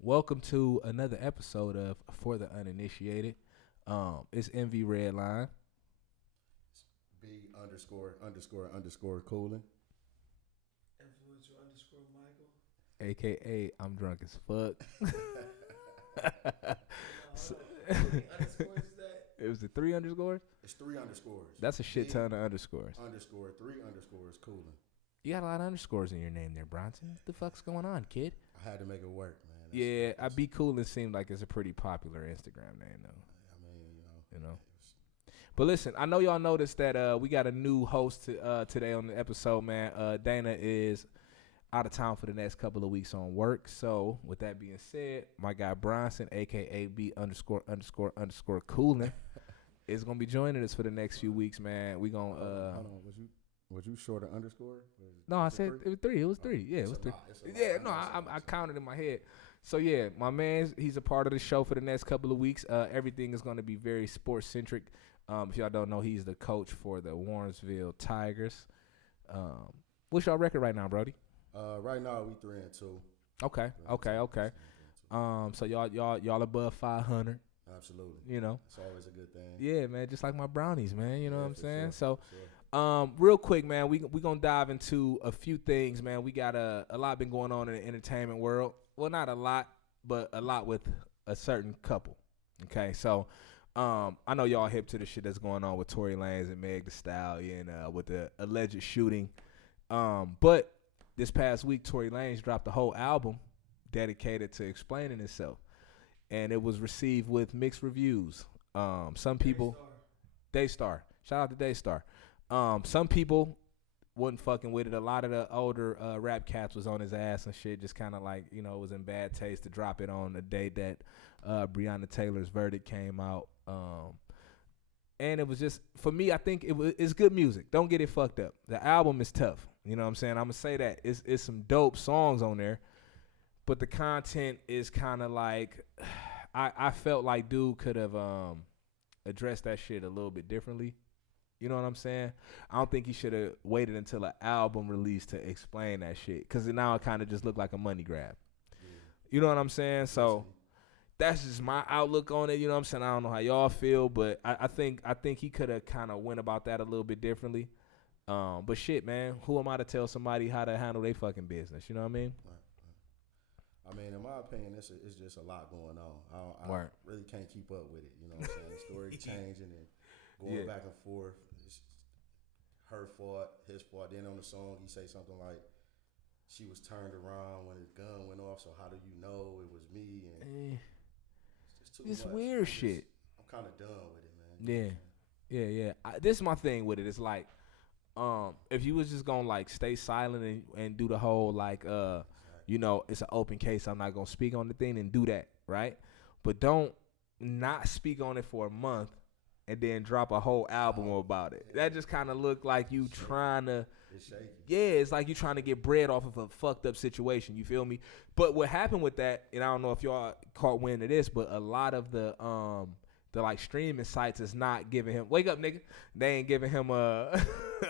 Welcome to another episode of For the Uninitiated. It's MV Redline, B underscore cooling. Influencer underscore Michael. aka I'm drunk as fuck. So- How many underscores is that? it was the three underscores. It's three underscores. That's a shit B ton of underscores. Underscore three underscores cooling. You got a lot of underscores in your name there, Bronson. What the fuck's going on, kid? I had to make it work, man. Yeah, I be cool. It seemed like it's a pretty popular Instagram name, though. I mean, You know. it But listen, I know y'all noticed that we got a new host today on the episode, man. Dana is out of town for the next couple of weeks on work. So with that being said, my guy Bronson, aka B underscore cooling, is gonna be joining us for the next few weeks, man. We gonna hold on. Was you short of underscore? no, I said it was three. It was three. Yeah, it was three. Yeah, no, I counted in my head. So yeah, my man, he's a part of the show for the next couple of weeks. Everything is gonna be very sports centric. If y'all don't know, he's the coach for the Warrensville Tigers. What's y'all record right now, Brody? Right now we 3-2. Okay. So y'all above 500. Absolutely. You know. It's always a good thing. Yeah, man. Just like my brownies, man. You know what I'm saying? Sure, So, real quick, man, we gonna dive into a few things, man. We got a lot been going on in the entertainment world. Well, not a lot, but a lot with a certain couple. Okay, so I know y'all hip to the shit that's going on with Tory Lanez and Meg Thee Stallion with the alleged shooting. But this past week, Tory Lanez dropped a whole album dedicated to explaining himself, and it was received with mixed reviews. Some people, Daystar, shout out to Daystar. Some people wasn't fucking with it. A lot of the older rap cats was on his ass and shit, just kind of like, you know, it was in bad taste to drop it on the day that Breonna Taylor's verdict came out. And it was just, for me, I think it's good music. Don't get it fucked up. The album is tough. You know what I'm saying? I'm going to say that. It's some dope songs on there, but the content is kind of like, I felt like dude could have addressed that shit a little bit differently. You know what I'm saying? I don't think he should have waited until an album release to explain that shit, because now it kind of just looked like a money grab. Yeah. You know what I'm saying? So that's just my outlook on it. You know what I'm saying? I don't know how y'all feel, but I think he could have kind of went about that a little bit differently. But shit, man, who am I to tell somebody how to handle their fucking business? You know what I mean? Right. I mean, in my opinion, it's just a lot going on. I really can't keep up with it. You know what I'm saying? The story changing and going back and forth. It's her fault, his fault. Then on the song, he say something like, "She was turned around when his gun went off. So how do you know it was me?" And it's just too It's much. weird shit. I'm kind of done with it, man. Yeah. This is my thing with it. It's like, if you was just gonna like stay silent and do the whole like, you know, it's an open case, I'm not gonna speak on the thing, and do that, right? But don't not speak on it for a month and then drop a whole album about it. That just kind of looked like you trying to. It's shaky. Yeah, it's like you trying to get bread off of a fucked up situation. You feel me? But what happened with that, and I don't know if y'all caught wind of this, but a lot of the like streaming sites is not giving him, wake up nigga, they ain't giving him a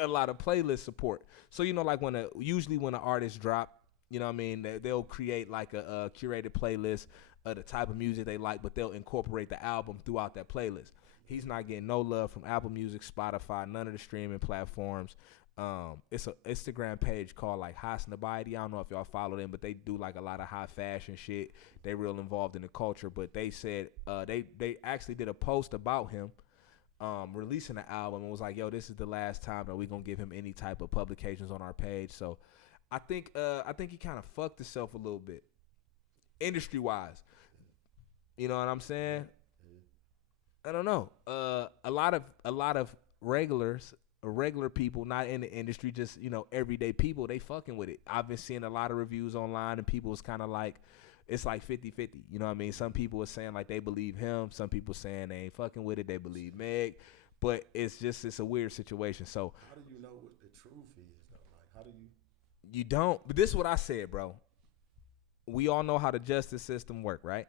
lot of playlist support. So you know, like usually when an artist drop, you know what I mean, they'll create like a curated playlist of the type of music they like, but they'll incorporate the album throughout that playlist. He's not getting no love from Apple Music, Spotify, none of the streaming platforms. It's an Instagram page called like High Snobiety. I don't know if y'all follow them, but they do like a lot of high fashion shit. They real involved in the culture. But they said they actually did a post about him releasing the album and was like, "Yo, this is the last time that we gonna give him any type of publications on our page." So I think he kind of fucked himself a little bit, industry wise. You know what I'm saying? I don't know. A lot of regular people, not in the industry, just, you know, everyday people, they fucking with it. I've been seeing a lot of reviews online, and people is kind of like, it's like 50-50. You know what I mean? Some people are saying like they believe him. Some people saying they ain't fucking with it. They believe Meg. But it's a weird situation. So How do you know what the truth is, though? Like, how do you? you don't. But this is what I said, bro. We all know how the justice system work, right?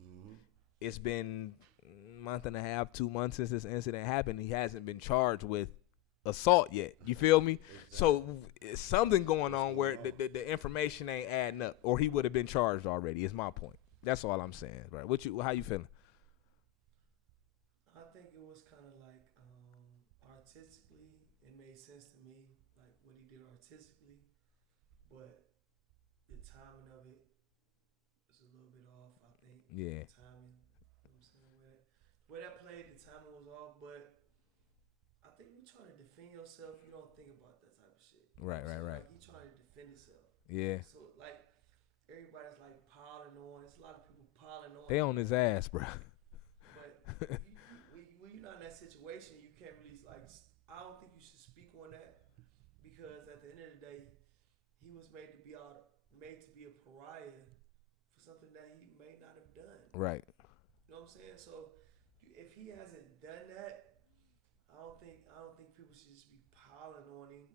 Mm-hmm. It's been a month and a half, 2 months since this incident happened. He hasn't been charged with assault yet. You feel me? Exactly. So it's something going on where the information ain't adding up, or he would have been charged already, is my point. That's all I'm saying, right? How you feeling? I think it was kind of like artistically, it made sense to me, like what he did artistically, but the timing of it was a little bit off. I think Yeah. the timing, you know what I'm saying, where that played, the timing was off, but I think you trying to defend yourself, you don't think about that type of shit. You know Right, what I'm right, saying? right. Like he trying to defend himself. Yeah. So like everybody's like piling on. There's a lot of people piling on. They on his ass, bro. But when you're not in that situation, you can't really like. I don't think you should speak on that because at the end of the day, he was made to be a pariah for something that he may not have done. Right. You know what I'm saying? So if he hasn't done that, I don't think people should just be piling on him.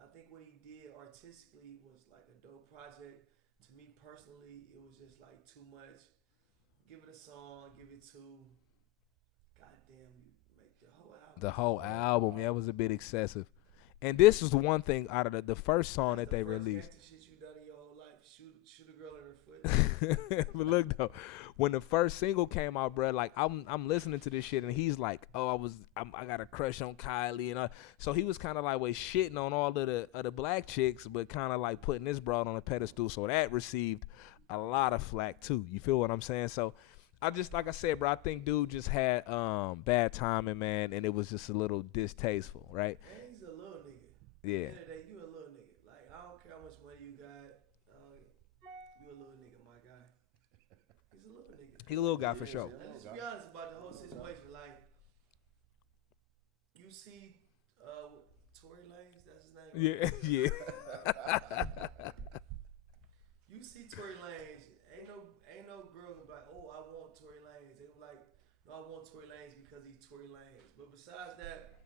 I think what he did artistically was like a dope project. To me personally, it was just like too much. Give it a song, give it two. Goddamn, you make the whole album. The whole album, yeah, was a bit excessive. And this is the one thing out of the first song That's that they the first released. gangster shit you done in your whole life. Shoot a girl in her foot. But look though, when the first single came out, bro, like I'm listening to this shit and he's like, oh, I got a crush on Kylie, and so he was kind of like shitting on all of the black chicks, but kind of like putting this broad on a pedestal. So that received a lot of flack too. You feel what I'm saying? So I just, like I said, bro, I think dude just had bad timing, man, and it was just a little distasteful, right? And he's a little nigga. Yeah. At the end of the day, you a little nigga. Like I don't care how much money you got. You a little nigga, my guy. He's a little nigga. He a little guy for sure. And let's be honest about the whole situation. Like you see, Tory Lanez, that's his name. Yeah, yeah. You see Tory Lanez. Ain't no girl gonna be like, oh, I want Tory Lanez. They were like, no, I want Tory Lanez because he's Tory Lanez. But besides that,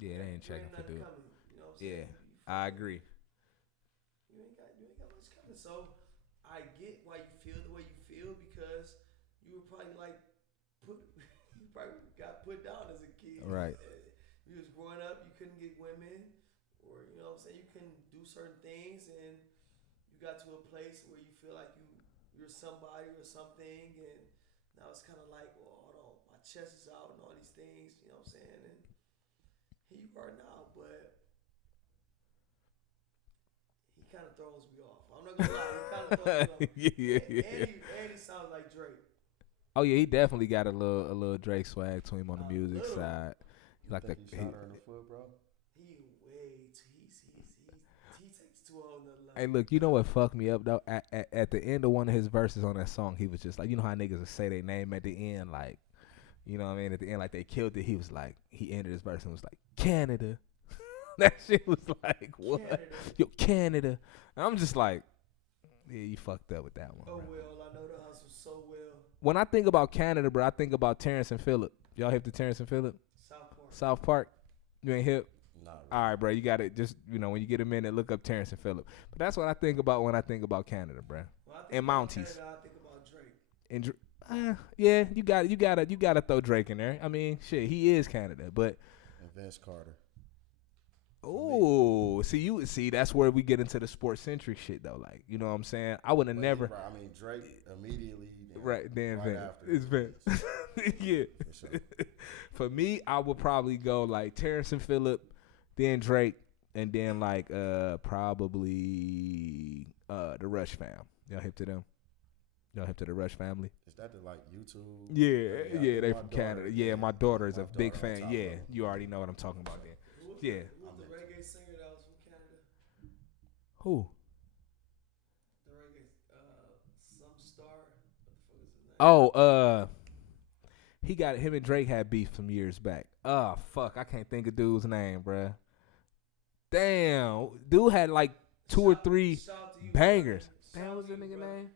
Yeah, they ain't checking for dude. coming. You know what I'm Yeah, saying? I agree. You ain't got much coming. So I get why you feel the way you feel because you were probably like you probably got put down as a kid. Right. You was growing up, you couldn't get women, or you know what I'm saying, you couldn't do certain things, and you got to a place where you feel like you're somebody or something, and now it's kind of like, well, hold on, my chest is out and all these things, you know what I'm saying, and here you are now, but he kind of throws me off. I'm not gonna lie, he kind of throws me off. Yeah. And he sounds like Drake. Oh yeah, he definitely got a little Drake swag to him on the music side. He like he shot her in the foot, bro. He takes too old another level. Hey, look, you know what fucked me up though? At the end of one of his verses on that song, he was just like, you know how niggas would say their name at the end, like, you know what I mean? At the end, like they killed it. He was like, he ended his verse and was like, Canada. That shit was like, what? Canada. Yo, Canada. And I'm just like, yeah, you fucked up with that one. Oh Bro. well, I know the hustle so well. When I think about Canada, bro, I think about Terrence and Phillip. Y'all hip to Terrence and Phillip? South Park. You ain't hip? Nah, really. All right, bro. You got it. Just, you know, when you get a minute, look up Terrence and Phillip. But that's what I think about when I think about Canada, bro. And Mounties. Canada, I think about Drake. And yeah, you gotta throw Drake in there. I mean, shit, he is Canada, but And Vince Carter. oh, see, that's where we get into the sports centric shit though. Like, you know what I'm saying? I would have never. Right, I mean, Drake immediately. Then right Vince. after It's Vince. Yeah. For sure. For me, I would probably go like Terrence and Phillip, then Drake, and then like probably the Rush fam. Y'all hip to them? Y'all hip to the Rush family? Is that the like YouTube? Yeah, they from daughter, Canada. Yeah, my daughter is a big daughter on fan. top Yeah, of it. you already know what I'm talking about then. Who was Yeah. the reggae singer that was from Canada? Who? The reggae, some star. What the fuck is his name? Oh, he got him and Drake had beef some years back. Oh fuck, I can't think of dude's name, bruh. Damn, dude had like two or three Shout out to you, bangers. brother. Damn, what's Shout the out to nigga you, brother. name?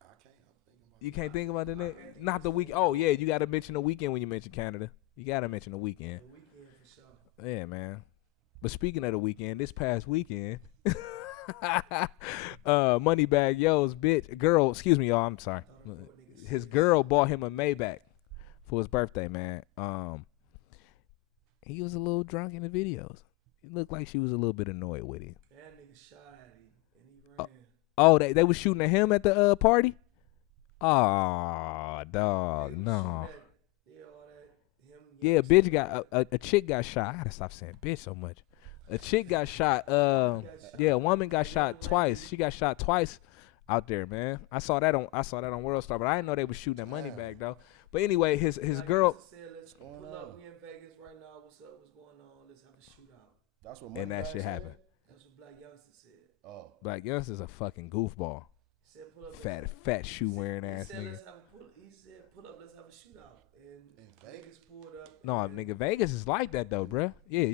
I can't. I'm thinking about. You can't think about the name? can't think Not of the his week. name. Oh yeah, you gotta mention the weekend when you mention Canada. You gotta mention the weekend. The weekend for sure. Yeah, man. But speaking of the weekend, this past weekend, Moneybag Yo's girl, excuse me, y'all, I'm sorry. His girl bought him a Maybach for his birthday, man. He was a little drunk in the videos. It looked like she was a little bit annoyed with him. That nigga shot at him and he ran. Oh, they was shooting at him at the party? Oh, dog, They was shooting no. at, yeah, all that. Him, Yeah, youngster. bitch got a chick got shot. I gotta stop saying bitch so much. A chick got shot. Woman got Yeah, a shot. woman got A young shot twice. lady. She got shot twice out there, man. I saw that on World Star, but I didn't know they was shooting that money Damn. bag though. But anyway, his Like girl youngster said, let's What's going pull up. on? We in Vegas right now. What's up? What's going on? Let's have a shootout. That's what and that Moneybagg shit said? happened. That's what Black Youngster said. Oh. Black Youngster's a fucking goofball. He said pull up. Fat shoe wearing ass He said nigga. let's have a pull. He said pull up. Let's have a shootout. And In Vegas pulled up. No, and, nigga, Vegas is like that though, bruh. Yeah.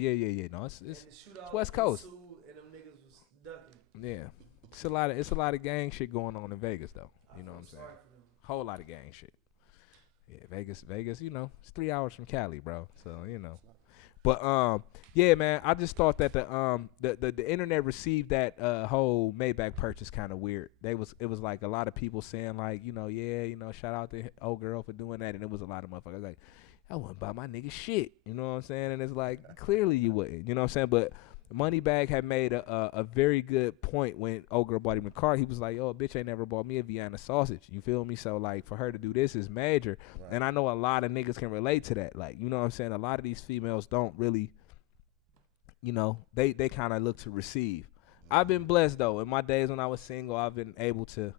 No, it's and the shootout West Coast. ensued, and them niggas was ducking. yeah. It's a lot of gang shit going on in Vegas though. You know what I'm saying? Sorry for them. Whole lot of gang shit. Yeah, Vegas, you know, it's 3 hours from Cali, bro. So, you know. But yeah, man, I just thought that the internet received that whole Maybach purchase kind of weird. It was like a lot of people saying like, you know, yeah, you know, shout out to old girl for doing that, and it was a lot of motherfuckers like, I wouldn't buy my nigga shit, you know what I'm saying? And it's like clearly you wouldn't, you know what I'm saying? But Moneybagg had made a very good point when old girl bought him the car. He was like, "Oh, a bitch ain't never bought me a Vienna sausage." You feel me? So like for her to do this is major, Right. and I know a lot of niggas can relate to that. Like, you know what I'm saying? A lot of these females don't really, you know, they kind of look to receive. I've been blessed though. In my days when I was single, I've been able to,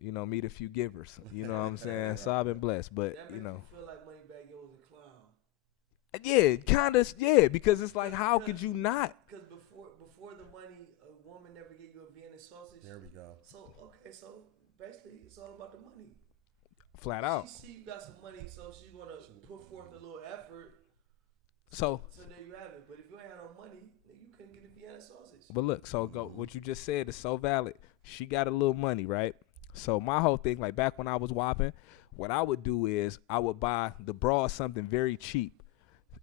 you know, meet a few givers. You know what I'm saying? So I've been blessed. But That you makes know, me feel like Moneybagg was a clown. yeah, kind of, yeah, because it's like, how could you not? Because before the money, a woman never gave you a Vienna sausage. There we go. So okay, so basically it's all about the money. Flat out. She see you got some money, so she's gonna put forth a little effort. So there you have it. But if you ain't had no money, then you couldn't get a Vienna sausage. But look, so go what you just said is so valid. She got a little money, right? So my whole thing, like back when I was whopping, what I would do is I would buy the bra something very cheap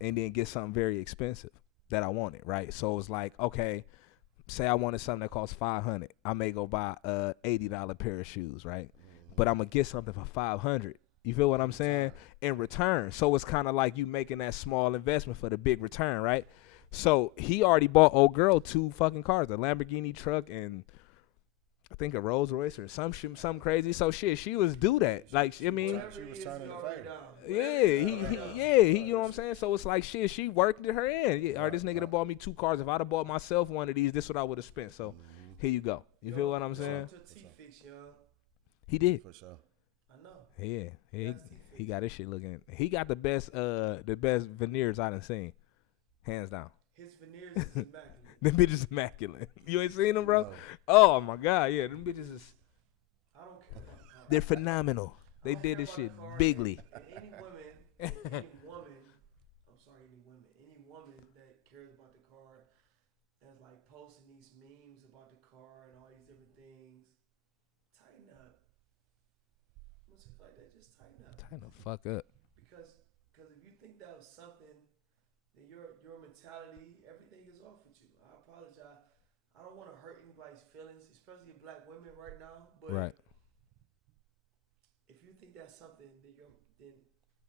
and then get something very expensive that I wanted, right? So it was like, okay, say I wanted something that costs $500. I may go buy a $80 pair of shoes, right? But I'm gonna get something for $500. You feel what I'm saying? In return. So it's kind of like you making that small investment for the big return, right? So he already bought old girl 2 fucking cars, a Lamborghini truck and I think a Rolls Royce or something crazy. So shit, she was due that. Like, I mean, She was turning the favor. yeah, he, you know what I'm saying? So it's like shit, she worked her in. Yeah, or this nigga that bought me 2 cars. If I'd have bought myself one of these, this what I would have spent. So here you go. You feel what I'm saying? He did. For sure. I know. Yeah, he That's he got his shit looking. He got the best veneers I done seen, hands down. His veneers is immaculate. Them bitches immaculate. You ain't seen them, bro? No. Oh my god, yeah, them bitches is I don't care about the car. they're phenomenal. They I don't did care this about shit the car. bigly. And any woman, any woman that cares about the car and like posting these memes about the car and all these different things, tighten up. I'm gonna say it like that, just tighten up. Time to fuck up. Because if you think that was something, then your mentality, everything is off with you. I apologize. I don't want to hurt anybody's feelings, especially black women right now. But Right. if you think that's something, then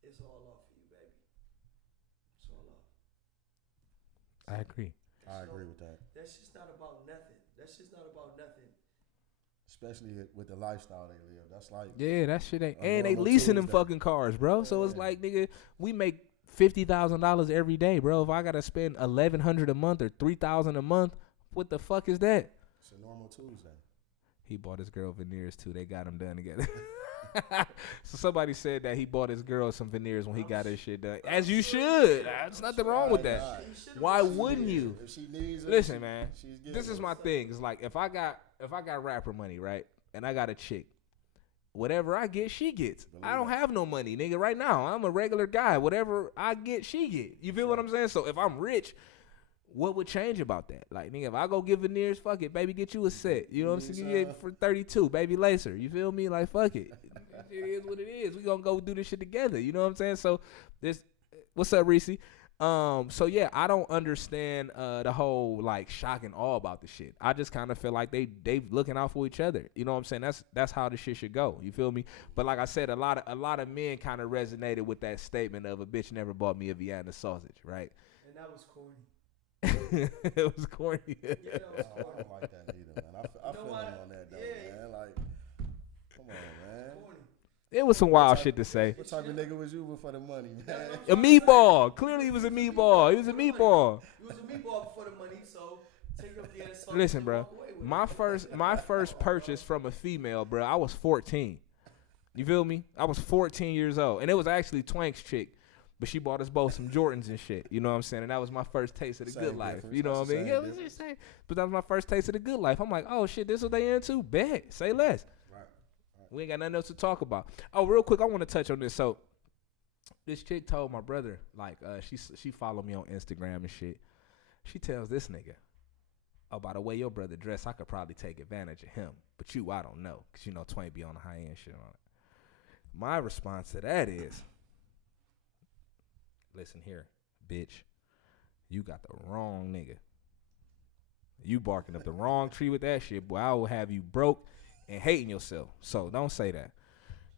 it's all off for you, baby. It's all off. I agree. I agree with that. That's just not about nothing. That's just not about nothing. Especially with the lifestyle they live. That's like Yeah, that shit ain't. A And they normal leasing them Tuesday. fucking cars, bro. So it's Yeah. like, nigga, we make $50,000 every day, bro. If I gotta spend $1,100 a month or $3,000 a month, what the fuck is that? it's a normal Tuesday. He bought his girl veneers too. They got them done together. So somebody said that he bought his girl some veneers when he got his shit done. As you should. There's nothing wrong with that. Right. Why wouldn't you? If she needs it, Listen, man. she's getting This is it. my thing. It's like if I got rapper money, right, and I got a chick, whatever I get, she gets. I don't have no money, nigga. Right now, I'm a regular guy. Whatever I get, she get. You feel what I'm saying? So if I'm rich, what would change about that? Like, nigga, if I go get veneers, fuck it, baby, get you a set. You know what I'm saying? You get for 32, baby lacer. You feel me? Like, fuck it. It is what it is. We gonna go do this shit together. You know what I'm saying? So this, what's up, Reese? So yeah, I don't understand the whole like shock and awe about the shit. I just kind of feel like they looking out for each other. You know what I'm saying? That's how the shit should go. You feel me? But like I said, a lot of men kind of resonated with that statement of a bitch never bought me a Vienna sausage, right? And that was corny. It was corny. Yeah, that was I corny. don't like that either, man. I feel him on that though, Yeah. man. Like, come on, man. Corny. It was some wild shit to say. What type of nigga was you before the money, man? A meatball. Clearly, he was a meatball. He was a meatball. You was a meatball before the money, so take your beer and salt Listen, and bro. walk away with My first purchase from a female, bro. I was 14. You feel me? I was 14 years old, and it was actually Twank's chick, but she bought us both some Jordans and shit. You know what I'm saying? And that was my first taste of the good life. You know what I mean? Yeah, let's just say. But that was my first taste of the good life. I'm like, oh shit, this is what they into? Bet. Say less. Right. We ain't got nothing else to talk about. Oh, real quick, I want to touch on this. So, this chick told my brother, like, she followed me on Instagram and shit. She tells this nigga, oh, by the way your brother dressed, I could probably take advantage of him. But you, I don't know. Because, you know, Twain be on the high-end shit on it. My response to that is, listen here, bitch. You got the wrong nigga. You barking up the wrong tree with that shit, boy. I will have you broke and hating yourself. So don't say that.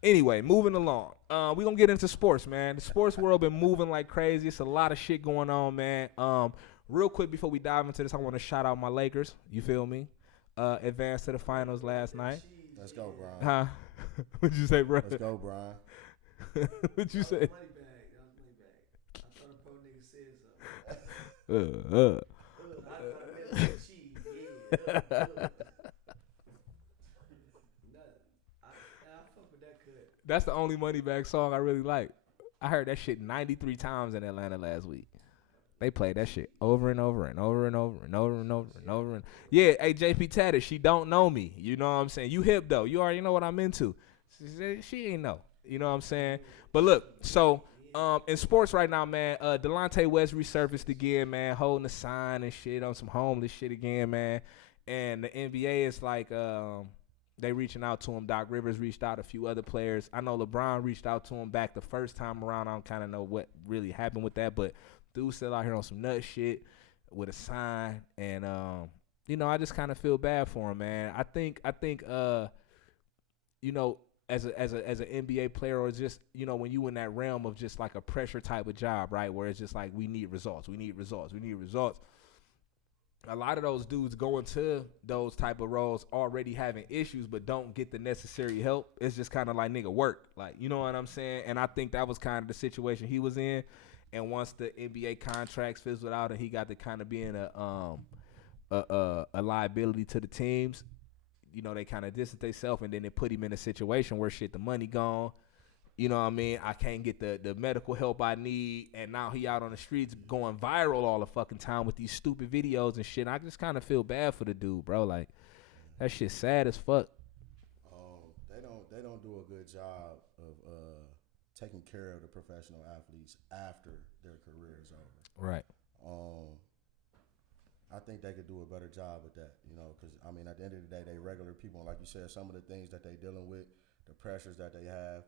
Anyway, moving along. We're going to get into sports, man. The sports world been moving like crazy. It's a lot of shit going on, man. Real quick before we dive into this, I want to shout out my Lakers. You feel me? Advanced to the finals last night. Let's go, Brian. Huh? What'd you say, bro? Let's go, Brian. What'd you say? Money bag. That was money bag. I thought a pro nigga said something. I thought cheese. Yeah. I fuck with that cut. That's the only Moneybag song I really like. I heard that shit 93 times in Atlanta last week. They played that shit over and over and over and over and over and over and over and yeah. Hey, JP Tatter, she don't know me. You know what I'm saying? You hip though. You already know what I'm into. She ain't know. You know what I'm saying? But look, so in sports right now, man, Delonte West resurfaced again, man, holding a sign and shit on some homeless shit again, man. And the NBA is like they reaching out to him. Doc Rivers reached out, a few other players. I know LeBron reached out to him back the first time around. I don't kind of know what really happened with that, but dude still out here on some nut shit with a sign, and you know, I just kind of feel bad for him, man. I think you know, as an NBA player, or just, you know, when you in that realm of just like a pressure type of job, right, where it's just like we need results. A lot of those dudes go into those type of roles already having issues, but don't get the necessary help. It's just kind of like, nigga, work, like, you know what I'm saying? And I think that was kind of the situation he was in. And once the NBA contracts fizzled out and he got to kind of being a liability to the teams, you know, they kind of distanced themselves, and then they put him in a situation where shit, the money gone. You know what I mean? I can't get the medical help I need, and now he out on the streets going viral all the fucking time with these stupid videos and shit. I just kind of feel bad for the dude, bro. Like, that shit sad as fuck. They don't do a good job of taking care of the professional athletes after their career is over. Right. I think they could do a better job with that, you know, because, I mean, at the end of the day, they regular people. And like you said, some of the things that they dealing with, the pressures that they have,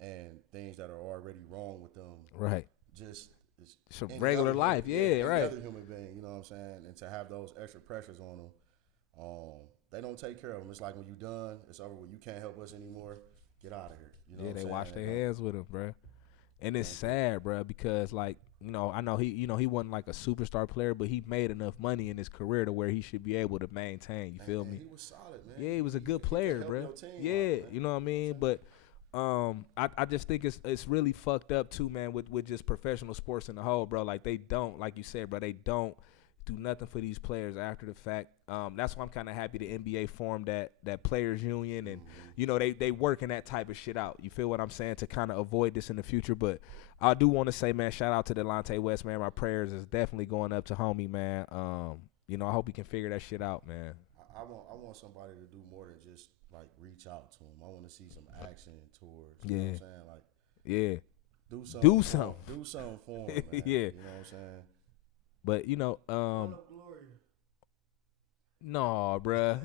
and things that are already wrong with them. Right. Just it's a regular life. Yeah, right. Other human being, you know what I'm saying? And to have those extra pressures on them, they don't take care of them. It's like when you done, it's over with. You can't help us anymore. Get out of here. You know they wash their hands with him, bro. And it's sad, bro, because, like, you know, I know he wasn't like a superstar player, but he made enough money in his career to where he should be able to maintain. You feel me? He was solid, man. Yeah, he was a good player, bro. Yeah, you know what I mean? But I just think it's really fucked up too, man, with just professional sports in the whole, bro. Like, they don't, like you said, bro, they don't do nothing for these players after the fact. That's why I'm kind of happy the NBA formed that players union, and you know, they working that type of shit out. You feel what I'm saying, to kind of avoid this in the future. But I do want to say, man, shout out to Delonte West, man. My prayers is definitely going up to homie, man. You know, I hope he can figure that shit out, man. I want somebody to do more than just like reach out to him. I want to see some action towards. You know what I'm saying? Like, yeah, do something for him, man. Yeah, you know what I'm saying? But you know, no, bruh.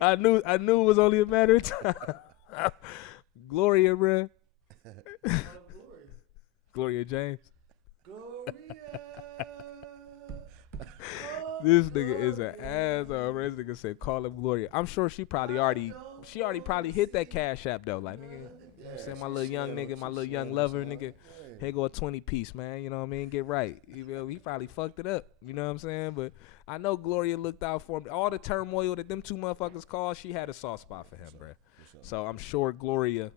I knew it was only a matter of time. Gloria, bruh. Gloria James. This nigga is an asshole. This nigga said call him Gloria. I'm sure she already probably hit that Cash App though. Like, nigga, you know what I'm saying, my little young nigga, my little young lover, nigga. Here go a 20 piece, man. You know what I mean? Get right. He probably fucked it up. You know what I'm saying? But I know Gloria looked out for him. All the turmoil that them two motherfuckers caused, she had a soft spot for him, bro. So I'm sure Gloria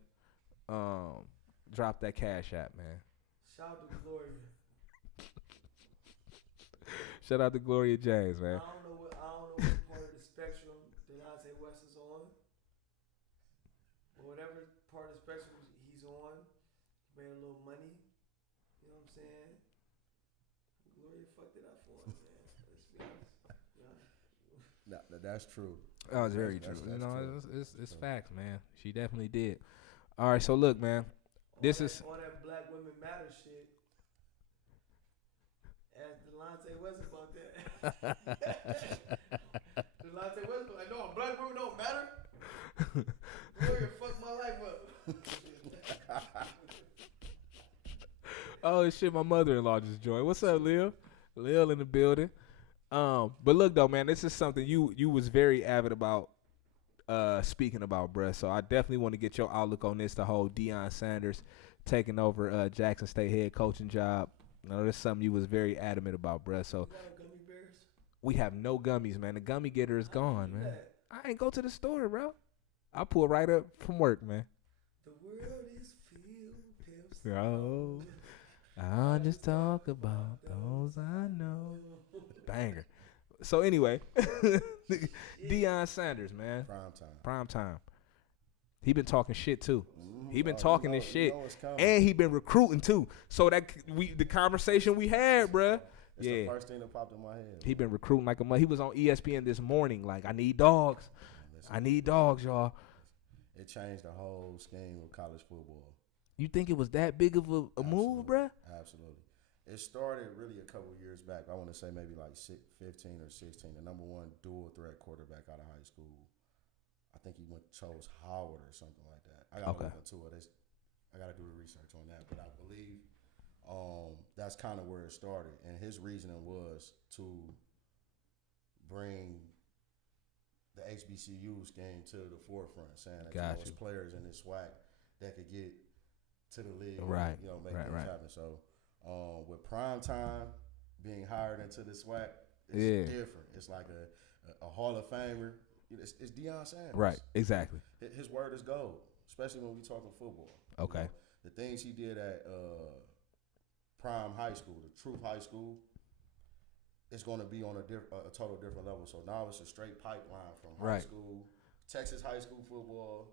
dropped that cash app, man. Shout out to Gloria. Shout out to Gloria James, man. I don't know what part of the spectrum Delonte West is on. But whatever part of the spectrum he's on, he made a little money. You know what I'm saying? Gloria fucked it up for him, man. Let's be honest. Nah, that's true. Oh, it's very true. You know, it's facts, man. She definitely did. All right, so look, man. All that Black Women Matter shit. Ask Delonte West about that. Delonte West was like, no, Black women don't matter. Gloria fucked my life up. Oh shit, my mother-in-law just joined. What's up, Lil? Lil in the building. But look though, man, this is something you was very avid about speaking about, bruh. So I definitely want to get your outlook on this. The whole Deion Sanders taking over Jackson State head coaching job. You know, that's something you was very adamant about, bruh. So Gummy bears? we have no gummies, man. The gummy getter is gone, man. I ain't go to the store, bro. I pull right up from work, man. The world is filled with Bro, I'll just talk about those I know. Banger. So anyway, Deion Sanders, man. Prime time. He been talking shit too. He been talking this shit, and he been recruiting too. So that the conversation we had, bruh. It's the first thing that popped in my head. He been recruiting like a mother. He was on ESPN this morning. Like, I need dogs. I need dogs, y'all. It changed the whole scheme of college football. You think it was that big of a move, bruh? Absolutely. It started really a couple years back. I want to say maybe like 15 or 16. The number one dual threat quarterback out of high school. I think he chose Howard or something like that. I got to look into it. I got to do the research on that. But I believe that's kind of where it started. And his reasoning was to bring the HBCUs game to the forefront, saying that there was players in this SWAC that could get to the league, right? You know, make things happen. So with prime time being hired into the SWAC, it's different. It's like a Hall of Famer. It's Deion Sanders, right? Exactly. His word is gold, especially when we talking football. Okay. You know, the things he did at Prime High School, the Truth High School, it's going to be on a total different level. So now it's a straight pipeline from high school, Texas high school football,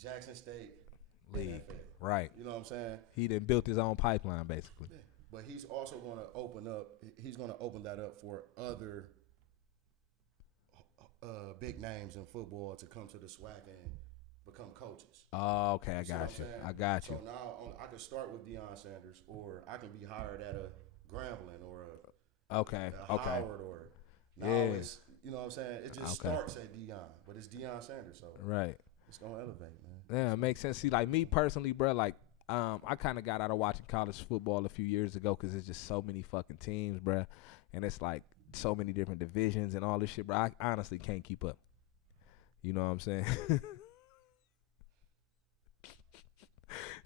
Jackson State, league. NFL. Right. You know what I'm saying? He done built his own pipeline, basically. Yeah. But he's also going to open that up for other big names in football to come to the SWAC and become coaches. Oh, okay. I got you. So now I can start with Deion Sanders, or I can be hired at a Grambling or a Howard, or now it's, you know what I'm saying? It just starts at Deion, but it's Deion Sanders, so it's gonna elevate, man. Yeah, it makes sense. See, like me personally, bro, like I kind of got out of watching college football a few years ago because there's just so many fucking teams, bro, and it's like so many different divisions and all this shit, bro. I honestly can't keep up. You know what I'm saying?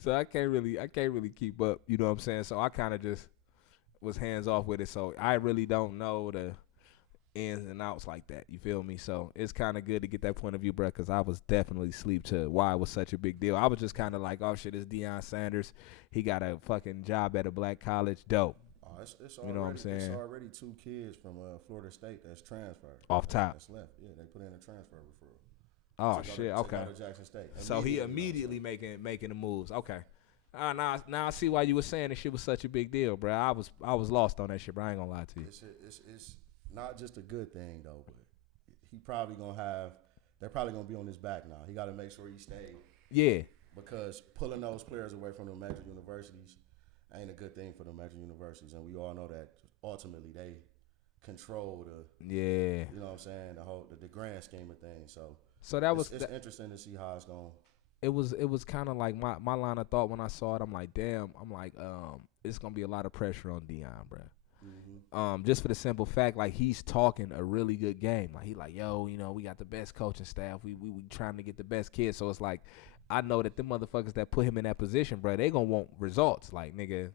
So I can't really keep up. You know what I'm saying? So I kind of just was hands off with it. So I really don't know the ins and outs like that. You feel me? So it's kind of good to get that point of view, bro, because I was definitely asleep to why it was such a big deal. I was just kind of like, oh shit, it's Deion Sanders. He got a fucking job at a black college. Dope. It's already, you know what I'm saying? It's already 2 kids from Florida State that's transferred. Off top. That's left. Yeah, they put in a transfer referral. Oh shit! Okay. Jackson State. So he immediately making the moves. Okay. Now I see why you were saying this shit was such a big deal, bro. I was lost on that shit, bro. I ain't gonna lie to you. It's not just a good thing though, but he probably they're probably gonna be on his back now. He got to make sure he stays. Yeah. Because pulling those players away from the major universities ain't a good thing for the major universities, and we all know that ultimately they control the. Yeah. You know what I'm saying? The grand scheme of things. So that was. It's interesting to see how it's going. It was kind of like my line of thought when I saw it. I'm like, damn. I'm like, it's gonna be a lot of pressure on Deion, bro. Mm-hmm. Just for the simple fact, like he's talking a really good game. Like he like, yo, you know, we got the best coaching staff. We trying to get the best kids. So it's like, I know that the motherfuckers that put him in that position, bro, they gonna want results. Like, nigga,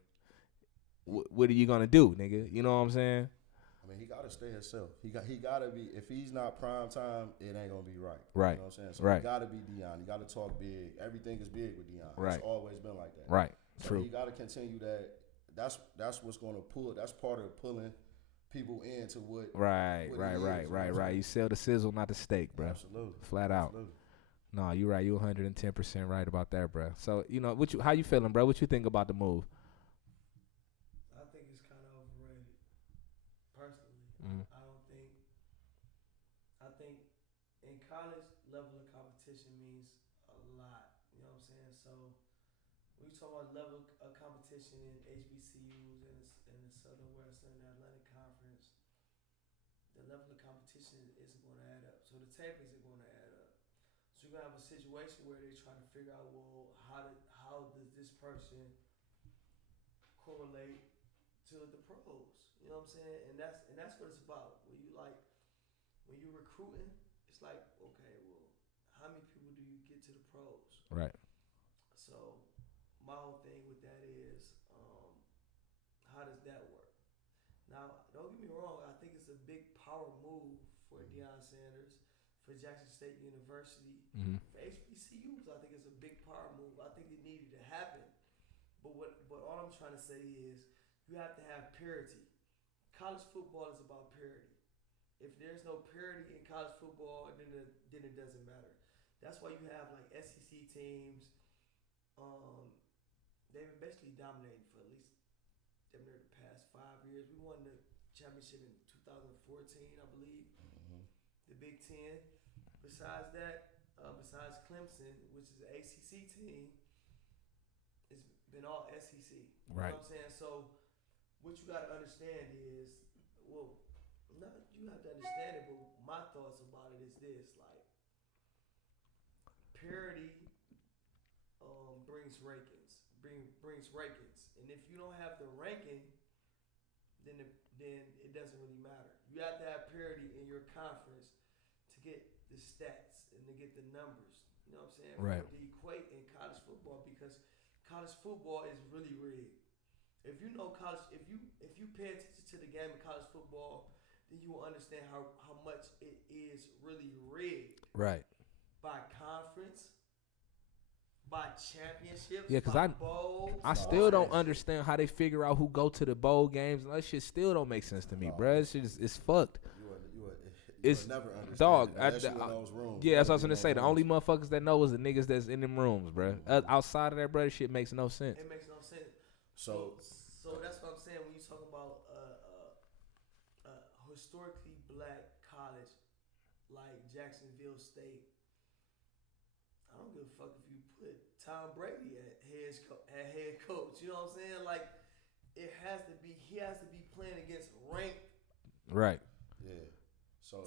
what are you gonna do, nigga? You know what I'm saying? I mean, he got to stay himself. He got to be. If he's not prime time, it ain't gonna be right. Right. You know what I'm saying? So right. he got to be Deion. He got to talk big. Everything is big with Deion. Right. It's always been like that. Right. So True. he got to continue that. That's what's gonna pull. That's part of pulling people into what. Right. What Right. he Right. is, right. Right. You sell the sizzle, not the steak, bro. Absolutely. Flat out. Absolutely. No, you're right. You 110% right about that, bro. So how you feeling, bro? What you think about the move? I think it's kind of overrated, personally. Mm. I think in college, level of competition means a lot. You know what I'm saying? So when you talk about level of competition in HBCUs and the Southern Western Atlantic Conference, the level of competition isn't going to add up. So the tape isn't going to add up. So you're going to have a situation where they're trying to figure out, well, how does this person correlate to the pros? You know what I'm saying? And that's what it's about. When you're recruiting, it's like, okay, well, how many people do you get to the pros? Right. So my whole thing with that is, how does that work? Now, don't get me wrong. I think it's a big power move for Deion Sanders, for Jackson State University, for HBCUs. I think it's a big power move. I think it needed to happen. But all I'm trying to say is you have to have parity. College football is about parity. If there's no parity in college football, then it doesn't matter. That's why you have like SEC teams. They've been basically dominating for at least damn near the past 5 years. We won the championship in 2014, I believe. The Big Ten. Besides that, besides Clemson, which is an ACC team, it's been all SEC. You know what I'm saying? So what you got to understand is, well, not you have to understand it, but my thoughts about it is this: like, parity brings rankings, brings rankings, and if you don't have the ranking, then it doesn't really matter. You have to have parity in your conference to get the stats and to get the numbers. You know what I'm saying? Right. For the equate in college football, because college football is really rigged. If you know college, if you pay attention to the game of college football, then you will understand how much it is really rigged. Right. By conference, by championships, Yeah, because bowls. I still don't understand how they figure out who go to the bowl games. That shit still don't make sense to me, bro. It's fucked. It's never understand. Dog. Unless you in those rooms. Yeah, that's what I was gonna say. The only motherfuckers that know is the niggas that's in them rooms, bro. Outside of that, bro, shit makes no sense. It makes no sense. So that's what I'm saying when you talk about historically black college like Jacksonville State. I don't give a fuck if you put Tom Brady at head coach. You know what I'm saying? Like, he has to be playing against ranked Right. Yeah.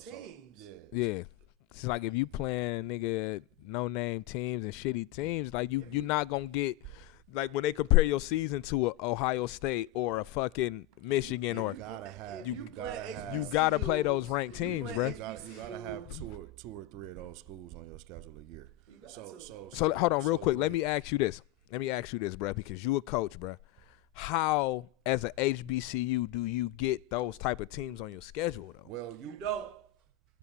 teams. Yeah. It's like if you playing nigga no name teams and shitty teams, like you're not gonna get, like when they compare your season to a Ohio State or a fucking Michigan or you gotta play those ranked teams, bro. You gotta have two or three of those schools on your schedule a year. So hold on real quick. Let me ask you this, bro, because you a coach, bro. How, as a HBCU, do you get those type of teams on your schedule, though? Well, you don't.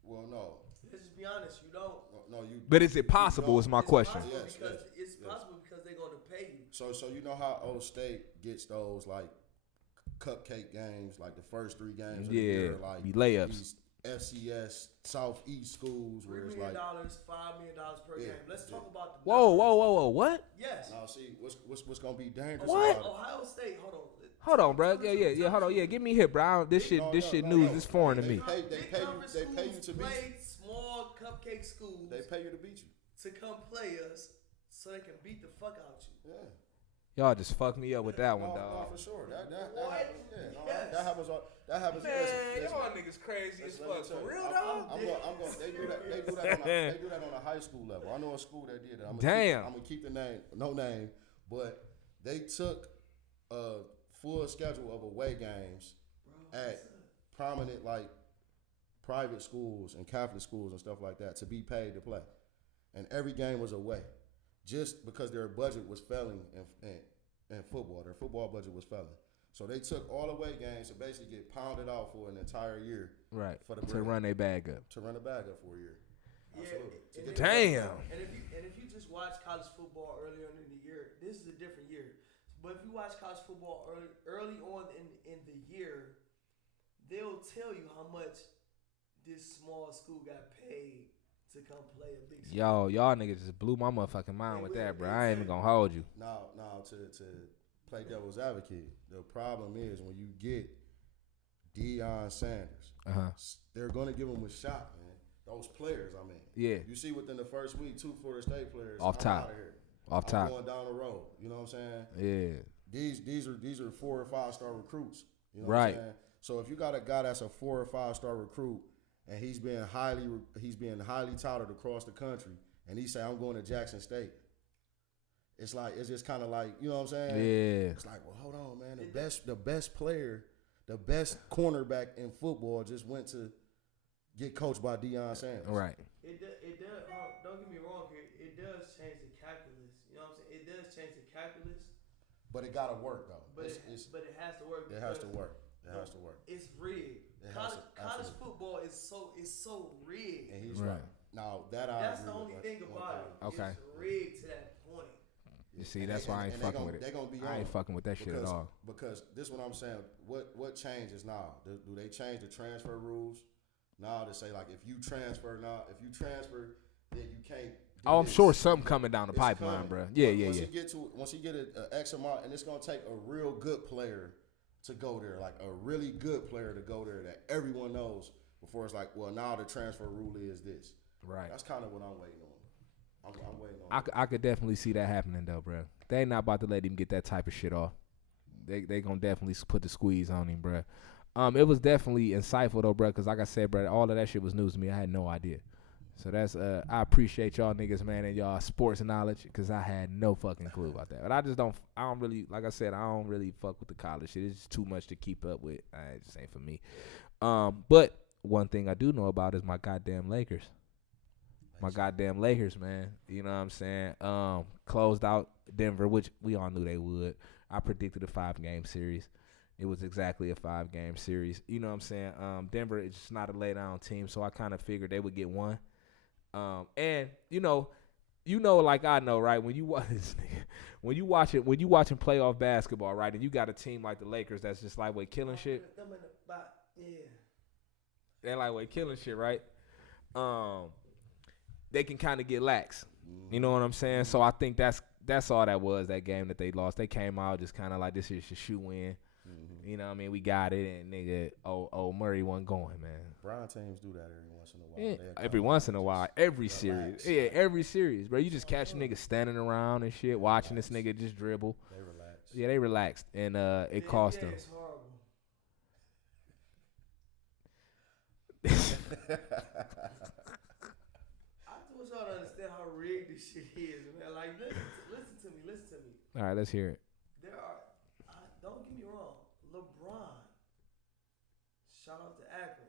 Well, no. Let's just be honest. You don't. No, you. But is it possible? Is my question. It's possible because they're going to pay you. So you know how O State gets those like cupcake games, like the first 3 games of the year, like be layups. These FCS Southeast schools where it's like $3 million, $5 million per game. Let's talk about the Whoa! What? Yes. Now, see, what's gonna be dangerous? What? About Ohio State. Hold on, bro. Yeah. Hold on. Yeah, give me here, bro. This shit news. This foreign to me. They pay you to beat you. Small cupcake schools. They pay you to beat you. To come play us, so they can beat the fuck out you. Yeah. Y'all just fucked me up with that one, dog. No, for sure. That happens. That happens. Man, listen. y'all niggas crazy as fuck. For real, dog? They do that on a high school level. I know a school that did it. I'm gonna keep the name, no name, but they took a full schedule of away games at prominent like private schools and Catholic schools and stuff like that to be paid to play, and every game was away, just because their budget was failing in football. Their football budget was failing. So they took all away games to basically get pounded out for an entire year. Right. For the to run their bag up. To run the bag up for a year. Absolutely. Damn. And if you just watch college football earlier in the year, this is a different year. But if you watch college football early on in the year, they'll tell you how much this small school got paid to come play a big school. Y'all niggas just blew my motherfucking mind with that, bro. I ain't even gonna hold you. Now to play devil's advocate, the problem is when you get Deion Sanders, they're gonna give him a shot, man. Those players, I mean. Yeah. You see within the first week, 2 Florida State players off top. Out of here. Off top. Going down the road. You know what I'm saying? Yeah. These are 4 or 5 star recruits. You know right. What I'm saying? So if you got a guy that's a 4 or 5 star recruit and he's being highly touted across the country, and he say I'm going to Jackson State, it's just kind of like, you know what I'm saying? Yeah. It's like, well, hold on, man. The best player, the best cornerback in football just went to get coached by Deion Sanders. Right. It does. Don't get me wrong here. It does change the calculus. You know what I'm saying? It does change the calculus. But it gotta work though. But it has to work. It has to work. It has to work. It's rigged. College football is so rigged. And he's right. Now that's the only thing about it. Okay. It's rigged to that point. You see, that's why I ain't fucking with it. I ain't fucking with that shit at all. Because this is what I'm saying. What changes now? Do they change the transfer rules? Now to say like if you transfer, then you can't. I'm sure something coming down the pipeline, bro. Yeah. Once you get an X amount, and it's gonna take a real good player to go there, like a really good player to go there that everyone knows before it's like, well, now the transfer rule is this. Right. That's kind of what I'm waiting on. I'm waiting on. I could definitely see that happening though, bro. They ain't not about to let him get that type of shit off. They gonna definitely put the squeeze on him, bro. It was definitely insightful though, bro, because like I said, bro, all of that shit was news to me. I had no idea. So that's I appreciate y'all niggas, man, and y'all sports knowledge, because I had no fucking clue about that. But I don't really, like I said, I don't really fuck with the college shit. It's just too much to keep up with. It just ain't for me. But one thing I do know about is my goddamn Lakers. My goddamn Lakers, man. You know what I'm saying? Closed out Denver, which we all knew they would. I predicted a 5-game series. It was exactly a 5-game series. You know what I'm saying? Denver is just not a lay-down team, so I kind of figured they would get one. And you know, like I know, right? When you watch this nigga, when you watching playoff basketball, right, and you got a team like the Lakers that's just lightweight killing shit. Yeah. They're lightweight killing shit, right? They can kind of get lax. You know what I'm saying? So I think that's all that was, that game that they lost. They came out just kind of like, this is a shoe-in. You know what I mean? We got it, and nigga, old Murray wasn't going, man. Brown teams do that every once in a while. Yeah, every once in a while. Every series. Yeah, every series, bro. You just catch niggas standing around and shit, watching this nigga just dribble. They relaxed. Yeah, they relaxed, and it cost them. It's horrible. I just want y'all to understand how rigged this shit is, man. Like, listen to me. All right, let's hear it. Don't get me wrong, LeBron. Shout out to Akron.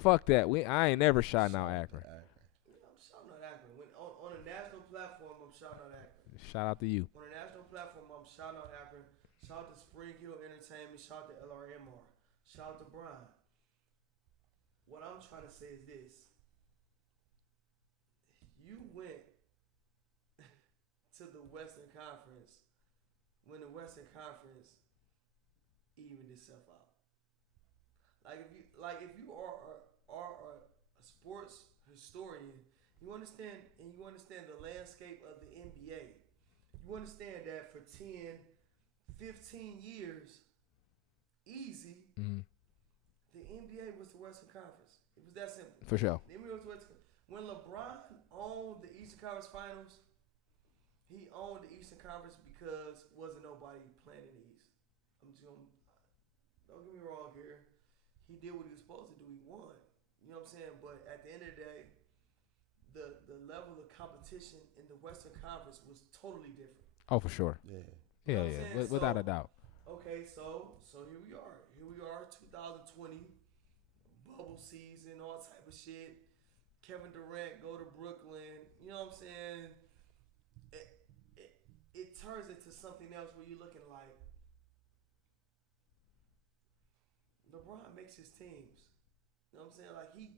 Fuck that. I ain't never shouting out Akron. I'm shouting out Akron. When on a national platform, I'm shouting out Akron. Shout out to you. On a national platform, I'm shouting out Akron. Shout out to Spring Hill Entertainment. Shout out to LRMR. Shout out to Brian. What I'm trying to say is this. You went to the Western Conference when the Western Conference evened itself out. Like if you are a sports historian, you understand the landscape of the NBA. You understand that for 10, 15 years, easy, the NBA was the Western Conference. It was that simple. For sure. The NBA was the Western Conference. When LeBron owned the Eastern Conference Finals, he owned the Eastern Conference because wasn't nobody playing in the East. Don't get me wrong here. He did what he was supposed to do. He won. You know what I'm saying? But at the end of the day, the level of competition in the Western Conference was totally different. Oh, for sure. Yeah. You know without a doubt. Okay, so here we are. Here we are, 2020, bubble season, all type of shit. Kevin Durant go to Brooklyn. You know what I'm saying? It turns into something else where you're looking like, LeBron makes his teams. You know what I'm saying? Like he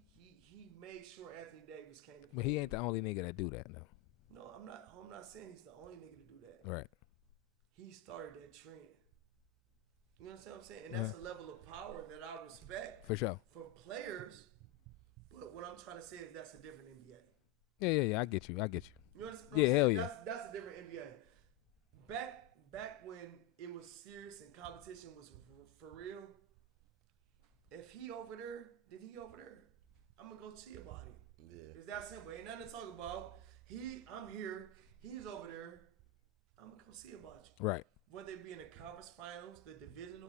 made sure Anthony Davis came to play. But he ain't the only nigga that do that though. No, I'm not saying he's the only nigga to do that. Right. He started that trend. You know what I'm saying? And that's a level of power that I respect. For sure. For players, but what I'm trying to say is that's a different NBA. Yeah. I get you. You know what I'm saying? Yeah, hell yeah. That's a different NBA. Back when it was serious and competition was for real. If he over there, I'm gonna go see about him. Yeah. It's that simple. Ain't nothing to talk about. I'm here. He's over there. I'm gonna come see about you. Right. Whether it be in the conference finals, the division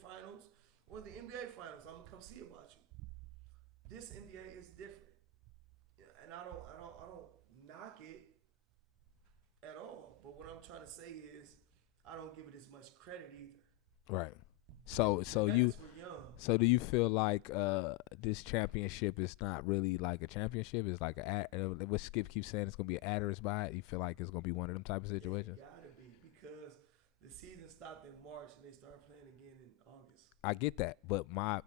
finals, or the NBA finals, I'm gonna come see about you. This NBA is different, and I don't knock it at all. But what I'm trying to say is, I don't give it as much credit either. Right. So do you feel like this championship is not really like a championship? It's like what Skip keeps saying, it's gonna be an adder's bite. You feel like it's gonna be one of them type of situations? It gotta be, because the season stopped in March and they started playing again in August. I get that, but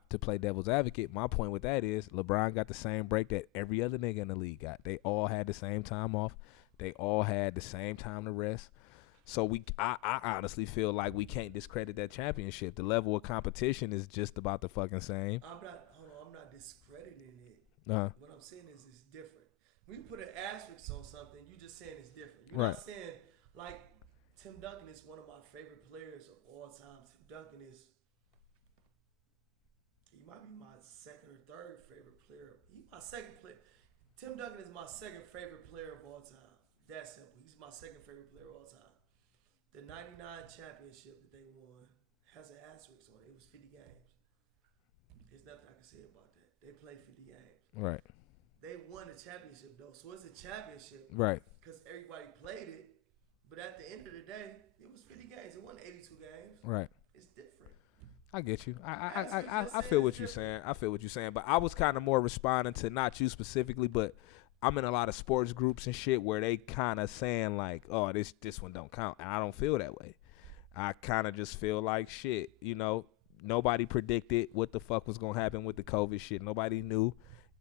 to play devil's advocate, my point with that is LeBron got the same break that every other nigga in the league got. They all had the same time off. They all had the same time to rest. So I honestly feel like we can't discredit that championship. The level of competition is just about the fucking same. I'm not discrediting it. Uh-huh. What I'm saying is it's different. When you put an asterisk on something, you're just saying it's different. You're right. not saying, like, Tim Duncan is one of my favorite players of all time. Tim Duncan he might be my second or third favorite player. He's my second player. Tim Duncan is my second favorite player of all time. That simple. He's my second favorite player of all time. The 99 championship that they won has an asterisk on it. It was 50 games. There's nothing I can say about that. They played 50 games. Right. They won the championship, though. So it's a championship. Right. Because everybody played it. But at the end of the day, it was 50 games. It wasn't 82 games. Right. It's different. I get you. I feel what you're saying. I feel what you're saying. But I was kind of more responding to not you specifically, but I'm in a lot of sports groups and shit where they kind of saying like, oh, this one don't count. And I don't feel that way. I kind of just feel like shit, nobody predicted what the fuck was going to happen with the COVID shit. Nobody knew.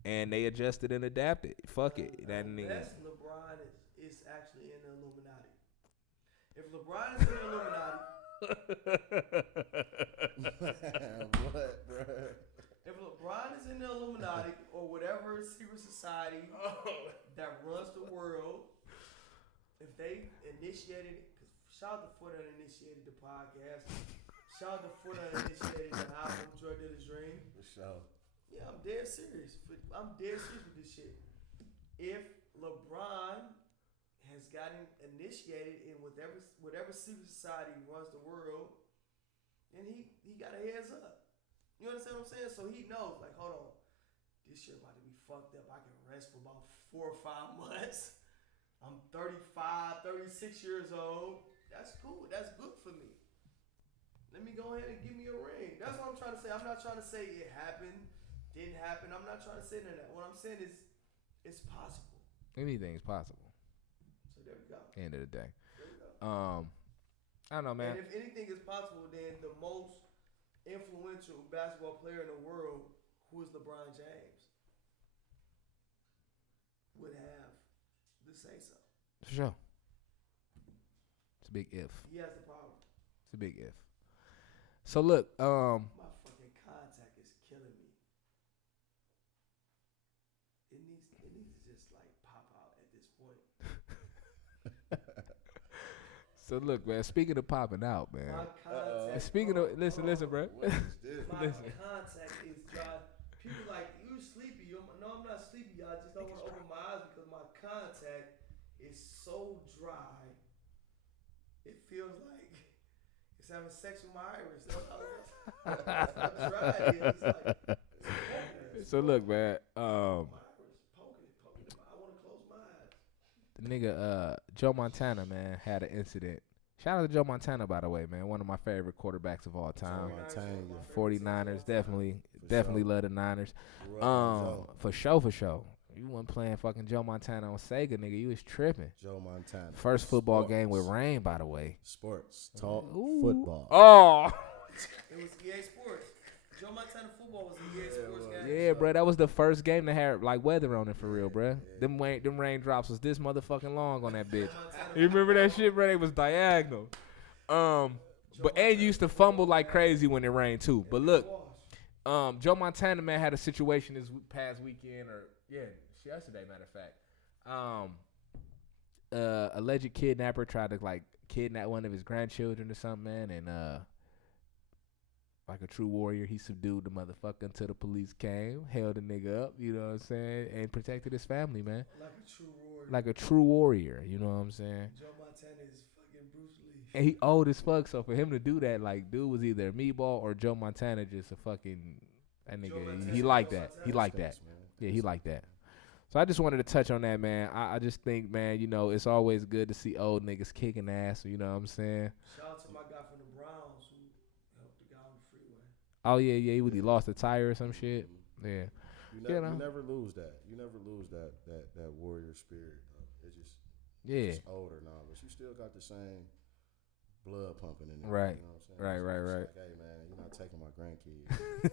And they adjusted and adapted. Fuck it. Unless LeBron is actually in the Illuminati. If LeBron is in the Illuminati. What, bro? If LeBron is in the Illuminati or whatever secret society that runs the world, if they initiated, shout out to Foot Uninitiated, the podcast. Shout out to Foot Uninitiated, the album Drug Dealer's Dream. For sure. Yeah, I'm dead serious. I'm dead serious with this shit. If LeBron has gotten initiated in whatever secret society runs the world, then he got a heads up. You understand what I'm saying? So he knows, like, hold on, this shit about to be fucked up. I can rest for about 4 or 5 months. I'm 35, 36 years old. That's cool. That's good for me. Let me go ahead and give me a ring. That's what I'm trying to say. I'm not trying to say it happened, didn't happen. I'm not trying to say that. What I'm saying is it's possible. Anything's possible. So there we go. End of the day. There we go. I don't know, man. And if anything is possible, then the most influential basketball player in the world, who is LeBron James, would have the say-so. For sure. It's a big if. He has the power. It's a big if. So look, my fucking contact is killing me. It needs to just like pop out at this point. So look, man. Speaking of popping out, man. My contact. Speaking of, listen, bro. My contact is dry. People like, you sleepy? No, I'm not sleepy. I just don't want to open my eyes because my contact is so dry. It feels like it's having sex with my iris. That's how dry it is. It's like, it's so look, man. my iris poking. I want to close my eyes. The nigga, Joe Montana, man, had an incident. Shout out to Joe Montana, by the way, man. One of my favorite quarterbacks of all time. 49ers, definitely love the Niners. For sure. You wasn't playing fucking Joe Montana on Sega, nigga. You was tripping. Joe Montana. First football game with rain, by the way. Sports. Talk football. Oh. It was EA Sports. Joe Montana football was a EA Sports game. Yeah, so. bro, that was the first game that had like weather on it for real, bro. Them raindrops was this motherfucking long on that bitch. You remember that shit, bro? It was diagonal. But and used to fumble like crazy when it rained too. But look, Joe Montana man had a situation this past weekend, or yesterday, matter of fact. Alleged kidnapper tried to like kidnap one of his grandchildren or something, man, and like a true warrior, he subdued the motherfucker until the police came, held the nigga up, you know what I'm saying, and protected his family, man. Like a true warrior, you know what I'm saying? Joe Montana is fucking Bruce Lee. And he old as fuck, so for him to do that, like, dude was either a meatball or Joe Montana, just a fucking, that nigga, he like that. He like that. Yeah, he like that. So I just wanted to touch on that, man. I just think, man, you know, it's always good to see old niggas kicking ass, you know what I'm saying? Shout out to my guy from the Browns who helped the guy on the freeway. Oh, yeah, he lost a tire or some shit. Yeah. You never lose that. You never lose that warrior spirit. It's just older now, but you still got the same blood pumping in there. Right. You know what I'm saying? Right. Like, hey, man, you're not taking my grandkid.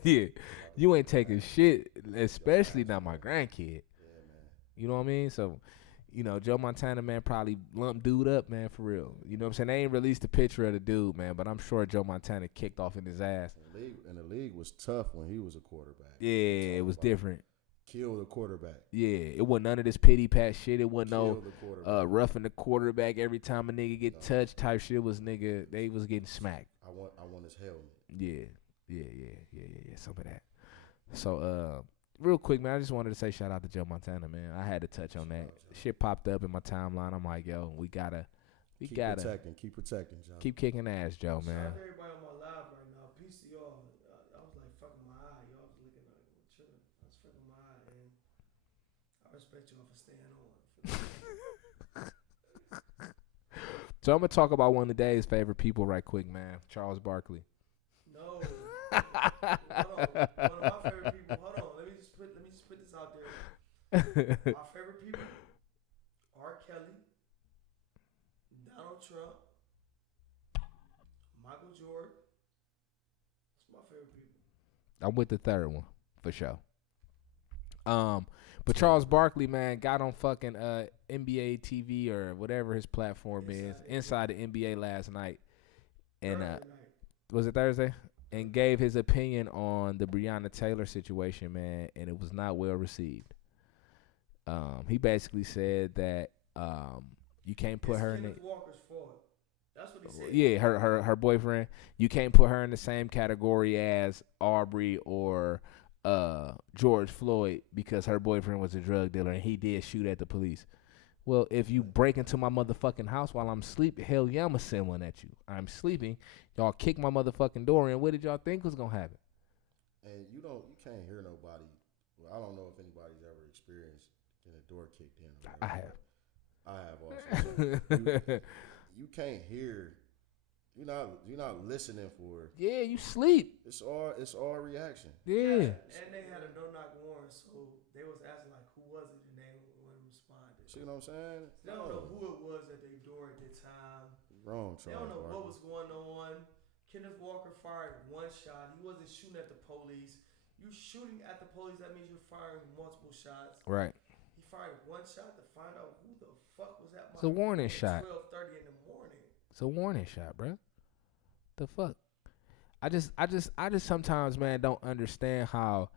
Yeah. You ain't taking shit, especially not my grandkid. Yeah, man. You know what I mean? So, you know, Joe Montana, man, probably lumped dude up, man, for real. You know what I'm saying? They ain't released a picture of the dude, man, but I'm sure Joe Montana kicked off in his ass. And the league was tough when he was a quarterback. Yeah, it was different. Kill the quarterback. Yeah, it wasn't none of this pity pat shit. It wasn't no roughing the quarterback every time a nigga get touched type shit. Was nigga, they was getting smacked. I want his helmet. Yeah, some of that. So, real quick, man, I just wanted to say shout out to Joe Montana, man. I had to touch on that. Shit popped up in my timeline. I'm like, yo, we gotta keep protecting, Joe. Keep kicking ass, Joe, man. Shout out to everybody on my live right now. Peace to y'all. I was like fucking my eye. Y'all was looking like chilling. I was fucking my eye, and I respect y'all for staying on. So I'm gonna talk about one of today's favorite people right quick, man. Charles Barkley. No. Hold on. One of my favorite people. Hold on. Let me just put this out there. My favorite people: R. Kelly, Donald Trump, Michael Jordan. That's my favorite people. I'm with the third one for sure. But Charles Barkley, man, got on fucking NBA TV or whatever his platform is inside the NBA last night, and was it Thursday? And gave his opinion on the Breonna Taylor situation, man, and it was not well received. He basically said that you can't put her in the Walker's fault. That's what he said. Yeah, her boyfriend. You can't put her in the same category as Aubrey or George Floyd because her boyfriend was a drug dealer and he did shoot at the police. Well, if you break into my motherfucking house while I'm sleeping, hell yeah, I'ma send one at you. I'm sleeping. Y'all kick my motherfucking door in. What did y'all think was gonna happen? And you can't hear nobody. Well, I don't know if anybody's ever experienced getting a door kicked in. Right? I have also. You can't hear. You're not listening for. Yeah, you sleep. It's all reaction. Yeah. And they had a no knock warrant, so they was asking like who was it, and they wouldn't respond. See what I'm saying? They don't know who it was at their door at the time. Wrong, Charles. They don't know what was going on. Kenneth Walker fired one shot. He wasn't shooting at the police. You shooting at the police, that means you're firing multiple shots. Right. He fired one shot to find out who the fuck was at my It's a warning shot. 12:30 in the morning. It's a warning shot, bro. The fuck? I just sometimes, man, don't understand how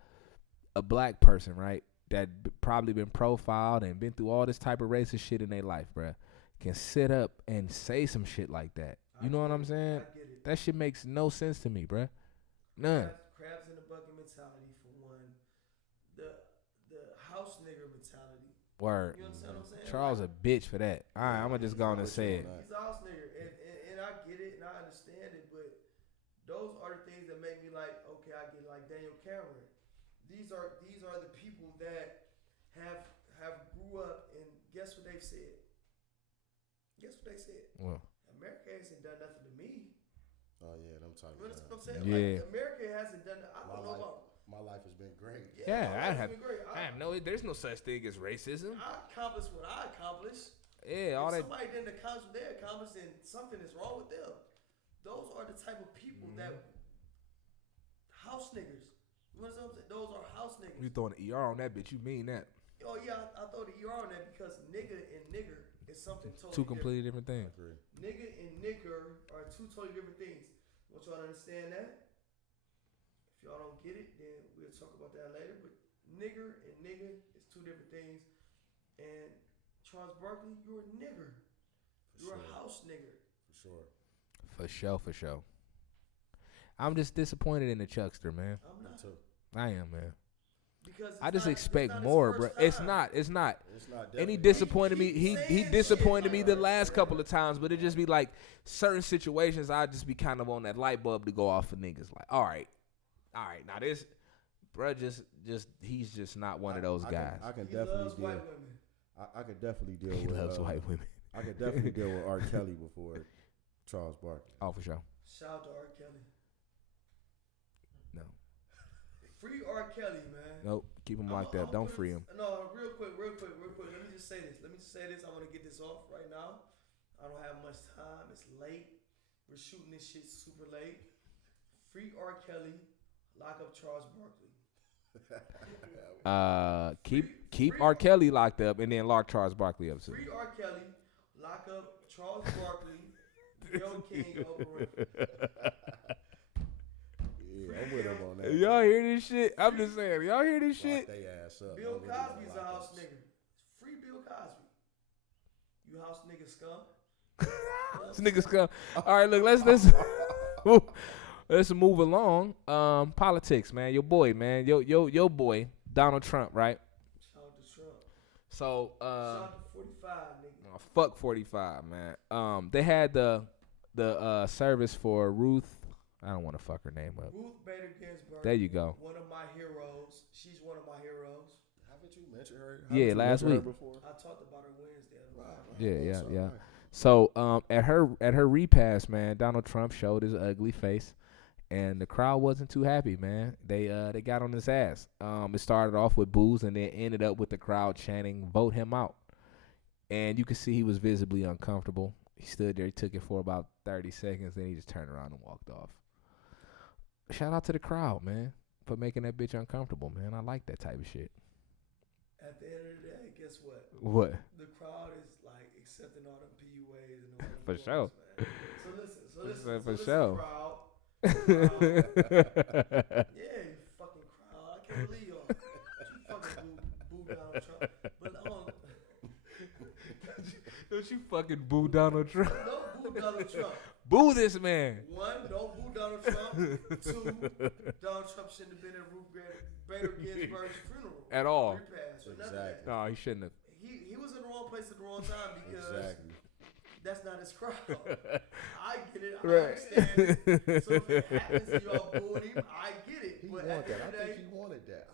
a black person, right, that probably been profiled and been through all this type of racist shit in their life, bro, can sit up and say some shit like that. You know what I'm saying? I get it. That shit makes no sense to me, bro. None. Crabs in the bucket mentality for one. The house nigger mentality. Word. You understand what I'm saying? Charles a bitch for that. All right, I'm gonna just go on and say it. He's a house nigger, and I get it and I understand it, but those are the things that make me like, okay, I get like Daniel Cameron. These are the people that have grew up, and guess what they've said? Guess what they said? Well, America hasn't done nothing to me. Oh yeah, them type. You understand what I'm saying? Yeah. Like, America hasn't done. I don't know about. My life has been great. Yeah, my life has been great. there's no such thing as racism. I accomplished what I accomplished. Yeah, all if that. somebody didn't accomplish what they accomplished, then something is wrong with them. Those are the type of people that house niggas. You know what I'm saying? Those are house niggas. You throwing an ER on that bitch? You mean that? Oh yeah, I throw the ER on that because nigga and nigger is something totally Two completely different things. Nigga and nigger are two totally different things. I want y'all to understand that. If y'all don't get it, then we'll talk about that later. But nigger and nigga is two different things. And Charles Barkley, you're a nigger. You're a house nigger. For sure. For sure. I'm just disappointed in the Chuckster, man. I'm not. Me too. I am, man. Because I just not, expect more, bro. It's not. It's not. And he disappointed me. He disappointed me the last couple of times, but it just be like certain situations. I just be kind of on that light bulb to go off for niggas. Like, all right. Now this, bro, just he's just not one of those guys. I can he definitely loves deal. white women. I could definitely deal He with. loves white women. I could definitely deal with R. Kelly before Charles Barkley. Oh, for sure. Shout out to R. Kelly. No. Free R. Kelly, man. Nope. Keep him locked up. Don't free him. No, real quick. Let me just say this. I want to get this off right now. I don't have much time. It's late. We're shooting this shit super late. Free R. Kelly. Lock up Charles Barkley. Keep R. Kelly locked up and then lock Charles Barkley up too. Free R. Kelly. Lock up Charles Barkley. Yo King. Oprah Winfrey. Yeah, I'm with him on that. Y'all hear this shit? I'm just saying. Y'all hear this shit? Lock they ass up. Bill Cosby's a house nigga. Free Bill Cosby. You house nigga scum. This nigga's come. All right, look. Let's move along. Politics, man. Your boy, man. Your boy, Donald Trump, right? Shout out to Trump. So, Shout out to 45, nigga. fuck 45, man. They had the service for Ruth. I don't want to fuck her name up. Ruth Bader Ginsburg. There you go. One of my heroes. She's one of my heroes. Haven't you mentioned her? Yeah, last week. I talked about her Wednesday. Right. Yeah. So, at her repast, man, Donald Trump showed his ugly face, and the crowd wasn't too happy, man. They got on his ass. It started off with boos, and then ended up with the crowd chanting, "Vote him out." And you could see he was visibly uncomfortable. He stood there, he took it for about 30 seconds, then he just turned around and walked off. Shout out to the crowd, man, for making that bitch uncomfortable, man. I like that type of shit. At the end of the day, guess what? What? The crowd is like accepting all them PUAs and all them For drugs, sure. Man. So listen, For sure. crowd. Yeah, you fucking crowd. I can't believe y'all. You fucking boo Donald Trump. But Don't you fucking boo Donald Trump. don't boo Donald Trump. Boo this man. One, don't boo Donald Trump. Two, Donald Trump shouldn't have been at Ruth Bader Ginsburg's funeral. At all. Exactly. No, he shouldn't have. He was in the wrong place at the wrong time because that's not his crowd. I get it. I understand it. So if it happens and y'all booing him, I get it. He But wanted at the that. end of I the think day, he wanted that.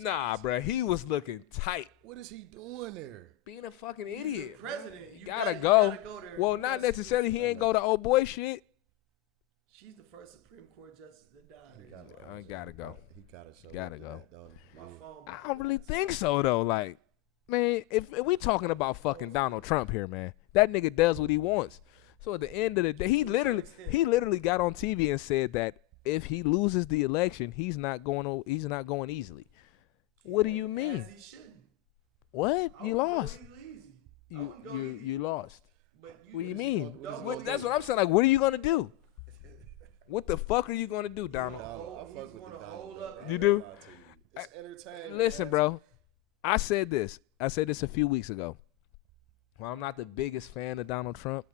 Nah, bruh. He was looking tight. What is he doing there? Being a fucking he's idiot. the president. You You gotta you go. gotta go there Well, not because necessarily. He ain't go to old boy shit. She's the first Supreme Court justice to die. I gotta go. He gotta show. Gotta go. My phone. I don't really think so though. Like, man, if we talking about fucking Donald Trump here, man, that nigga does what he wants. So at the end of the day, he literally got on TV and said that if he loses the election, he's not going easily. What do you mean? As he shouldn't. What? You lost. You lost. But What do you mean? Don't That's what I'm saying. Like, what are you gonna do? What the fuck are you gonna do, Donald? I fuck with the Donald. You do? It's entertaining. Listen, bro. I said this a few weeks ago. While I'm not the biggest fan of Donald Trump,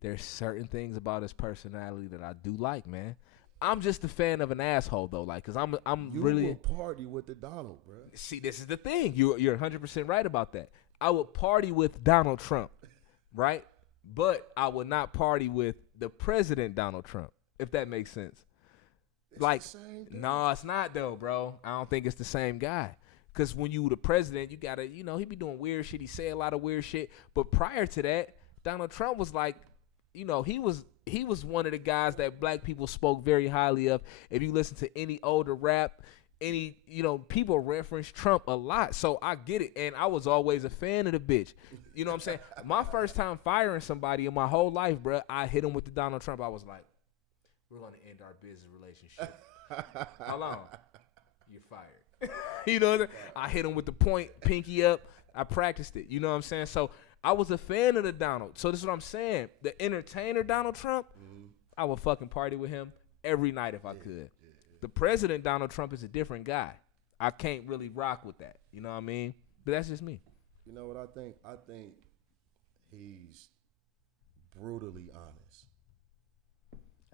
there's certain things about his personality that I do like, man. I'm just a fan of an asshole though, like, cause I'm You really will party with the Donald, bro. See, this is the thing. You're 100% right about that. I would party with Donald Trump, right? But I would not party with the president Donald Trump, if that makes sense. It's like, the same thing. no, it's not though, bro. I don't think it's the same guy. Cause when you the president, you gotta, he be doing weird shit. He say a lot of weird shit. But prior to that, Donald Trump was like, he was one of the guys that black people spoke very highly of. If you listen to any older rap, people reference Trump a lot. So I get it. And I was always a fan of the bitch. You know what I'm saying? My first time firing somebody in my whole life, bro, I hit him with the Donald Trump. I was like, we're going to end our business relationship. Hold on. You're fired. You know what I'm saying? I hit him with the point, pinky up. I practiced it. You know what I'm saying? So I was a fan of the Donald. So this is what I'm saying. The entertainer Donald Trump, I would fucking party with him every night if I could. The president Donald Trump is a different guy. I can't really rock with that. You know what I mean? But that's just me. You know what I think? I think he's brutally honest.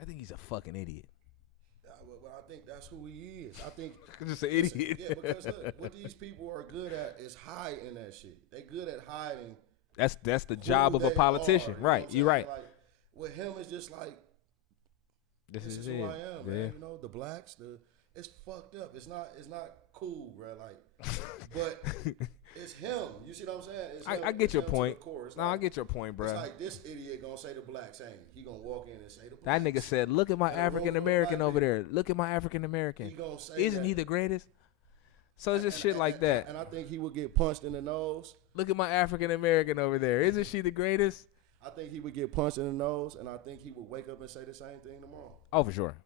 I think he's a fucking idiot. But I think that's who he is. I think just an idiot. Yeah, because look, what these people are good at is hiding that shit. They good at hiding. That's the job of a politician, right? You're right. Like, with him, it's just like this is who it. I am, Yeah. man. You know, the blacks, it's fucked up. It's not cool, bro. Like, but it's him. You see what I'm saying? I get your point. No, I get your point, bro. It's like this idiot gonna say the blacks ain't. He gonna walk in and say the blacks. That nigga said, "Look at my African American over there. Look at my African American. He gonna say Isn't he the greatest?" So it's just shit like that. And I think he would get punched in the nose. Look at my African American over there. Isn't she the greatest? I think he would get punched in the nose, and I think he would wake up and say the same thing tomorrow. Oh, for sure.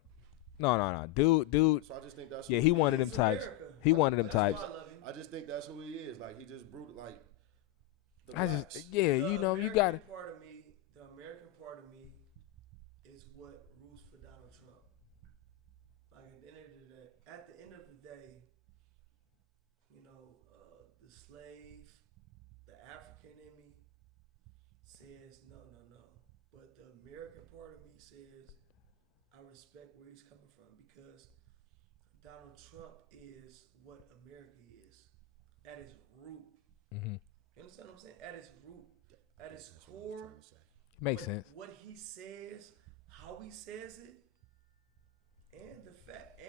No. Dude. So I just think that's he one of them types. He one of them types. I just think that's who he is. Like, he just brutal. Like, you know, you got it. The American part of me is what roots for Donald Trump. Like, at the end of the day, you know, the slave, the African in me says no. But the American part of me says I respect where he's coming from because Donald Trump is what America is at its root. Mm-hmm. You understand what I'm saying? At its root, at its core. Makes sense. What he says, how he says it, and the fact.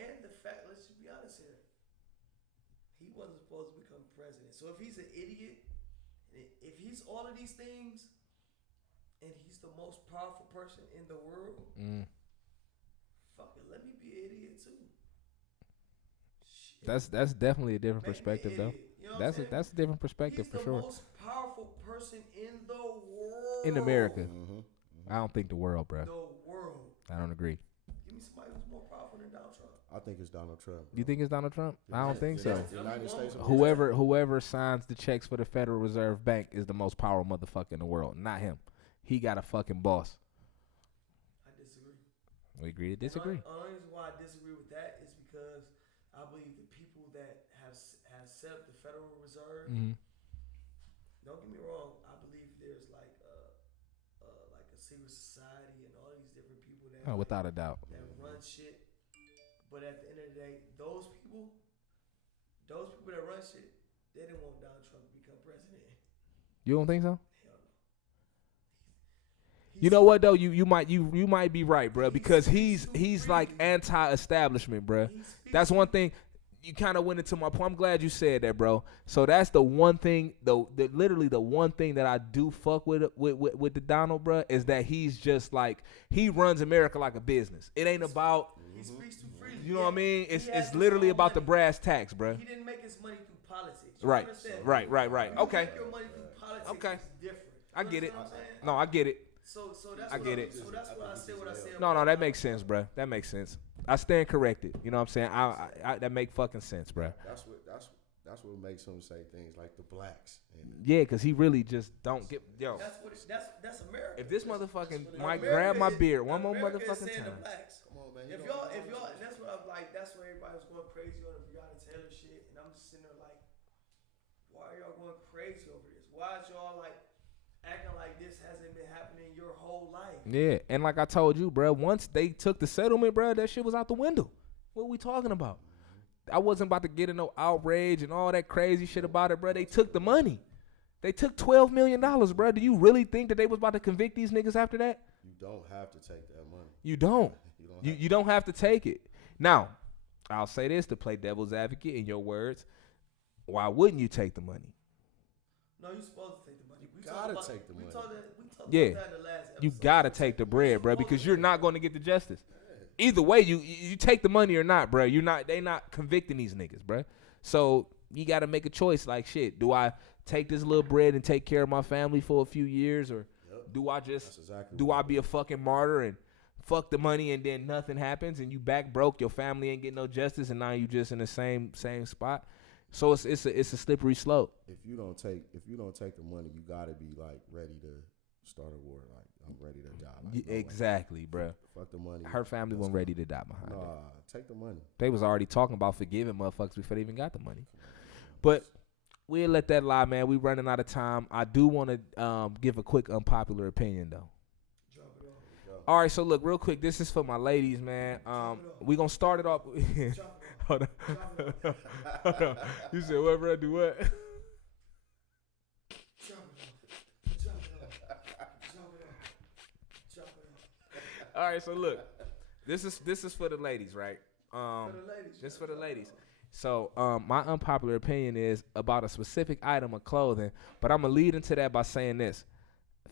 Let's just be honest here. He wasn't supposed to become president. So if he's an idiot, if he's all of these things, and he's the most powerful person in the world, fuck it, let me be an idiot too. Shit. That's definitely a different perspective, though. You know that's a different perspective for sure. He's the most powerful person in the world. In America, I don't think the world, bro. The world. I don't agree. Give me somebody who's more powerful than Donald Trump. I think it's Donald Trump. You think it's Donald Trump? I don't think so. United States of Whoever signs the checks for the Federal Reserve Bank is the most powerful motherfucker in the world, not him. He got a fucking boss. I disagree. We agree to disagree. The only reason why I disagree with that is because I believe the people that have set up the Federal Reserve. Don't get me wrong. I believe there's like a secret society and all these different people that without a doubt that run shit. But at the end of the day, those people that run shit, they didn't want Donald Trump to become president. You don't think so? Hell no. You know what though? You might be right, bro. Because he's like anti-establishment, bro. That's one thing. You kind of went into my point. I'm glad you said that, bro. So that's the one thing, literally the one thing that I do fuck with the Donald, bro, is that he's just like, he runs America like a business. It ain't about, he speaks too freely. you know what I mean? It's literally about the brass tacks, bro. He didn't make his money through politics. Right. Okay. Make your money through politics. Okay. It's different. I get it. What I'm saying? No, I get it. So that's I get it. So that's what I said. What I said. No, that makes sense, bro. That makes sense. I stand corrected. You know what I'm saying? I that make fucking sense, bro. That's what makes him say things like the blacks. Yeah, because he really just don't get That's America. If this motherfucking might grab my beard one more America motherfucking time. time. Come on, man. If y'all, and that's what I'm like. That's where everybody was going crazy on the Breonna Taylor shit, and I'm just sitting there like, why are y'all going crazy over this? Why is y'all like acting like this hasn't been happening your whole life? Yeah, and like I told you, bro, once they took the settlement, bro, that shit was out the window. What are we talking about? I wasn't about to get in no outrage and all that crazy shit about it, bro. They took the money. They took $12 million, bro. Do you really think that they was about to convict these niggas after that? You don't have to take that money. You don't. You don't have to take it. Now, I'll say this to play devil's advocate in your words. Why wouldn't you take the money? No, you're supposed to take the money. You gotta take the money. We talked about that in the last episode. You gotta take the bread, bro, because you're not going to get the justice. Either way, you take the money or not, bro. They not convicting these niggas, bro. So you got to make a choice. Like, shit, do I take this little bread and take care of my family for a few years, or do I just I be a fucking martyr and fuck the money and then nothing happens and you back broke, your family ain't getting no justice, and now you just in the same spot. So it's a slippery slope. If you don't take the money, you gotta be like ready to start a war. Like I'm ready to die. Like, exactly, bro. Fuck the money. Her family wasn't ready to die behind her. Take the money. They was already talking about forgiving motherfuckers before they even got the money. But we'll let that lie, man. We running out of time. I do want to give a quick unpopular opinion though. All right, so look, real quick. This is for my ladies, man. We gonna start it off. Hold on. You said whatever I do what? All right, so look, this is for the ladies, right? This is for the ladies. So my unpopular opinion is about a specific item of clothing, but I'm gonna lead into that by saying this: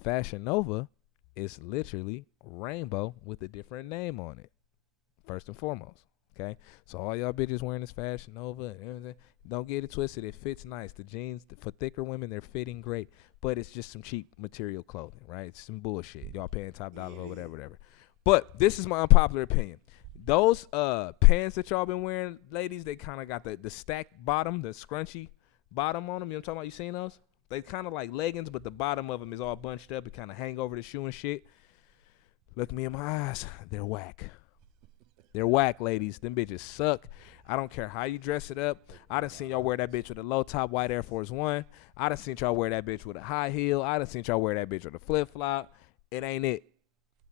Fashion Nova is literally rainbow with a different name on it. First and foremost, okay. So all y'all bitches wearing this Fashion Nova and everything, don't get it twisted. It fits nice. The jeans for thicker women, they're fitting great, but it's just some cheap material clothing, right? It's some bullshit. Y'all paying top dollar or whatever. But this is my unpopular opinion. Those pants that y'all been wearing, ladies, they kind of got the stacked bottom, the scrunchy bottom on them. You know what I'm talking about? You seen those? They kind of like leggings, but the bottom of them is all bunched up. It kind of hang over the shoe and shit. Look me in my eyes. They're whack. They're whack, ladies. Them bitches suck. I don't care how you dress it up. I done seen y'all wear that bitch with a low top white Air Force One. I done seen y'all wear that bitch with a high heel. I done seen y'all wear that bitch with a flip flop. It ain't it.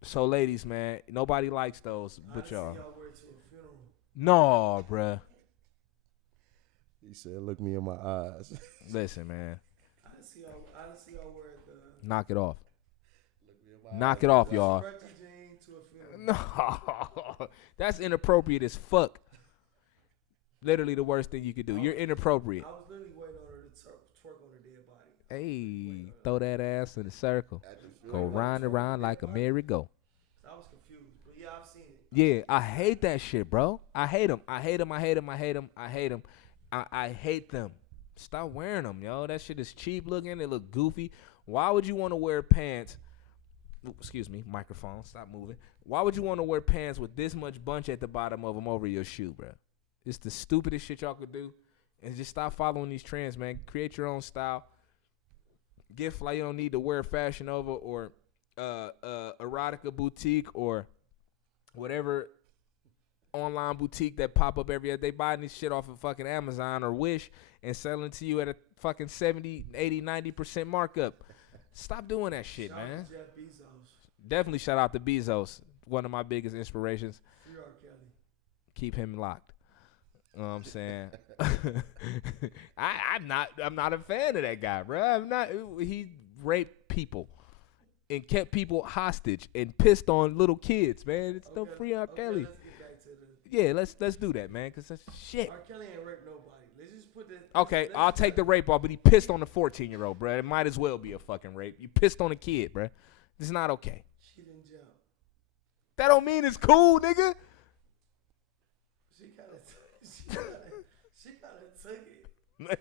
So, ladies, man, nobody likes those but y'all. Y'all wear it to a funeral. No, bruh. He said, "Look me in my eyes." Listen, man. I didn't see y'all wear the. Knock it off. Look me in my Knock eyes. it off, y'all. Scrunchy jean to a funeral. No, that's inappropriate as fuck. Literally the worst thing you could do. You're inappropriate. I was literally waiting on her to twerk on her dead body. Hey, throw that ass in a circle. Go round and round like a merry-go. I was confused, but yeah, I've seen it. Yeah, I hate that shit, bro. I hate them. I hate them. Stop wearing them, yo. That shit is cheap looking. They look goofy. Why would you want to wear pants? Excuse me, microphone. Stop moving. Why would you want to wear pants with this much bunch at the bottom of them over your shoe, bro? It's the stupidest shit y'all could do. And just stop following these trends, man. Create your own style. Gift like you don't need to wear Fashion Nova or erotica boutique or whatever online boutique that pop up every day. They buying this shit off of fucking Amazon or Wish and selling to you at a fucking 70, 80, 90% markup. Stop doing that shit, Shout man. out to Jeff Bezos. Definitely shout out to Bezos, one of my biggest inspirations. Free R. Kelly. Keep him locked. You know what I'm saying? I'm not a fan of that guy, bro. He raped people and kept people hostage and pissed on little kids, man. It's no free R. Kelly. Let's get back to the. Let's do that, man, because that's shit. R. Kelly ain't raped nobody. Let's just put that. Okay, I'll take the rape off, but he pissed on a 14-year-old, bro. It might as well be a fucking rape. You pissed on a kid, bro. It's not okay. She didn't jump. That don't mean it's cool, nigga. She kind of took it.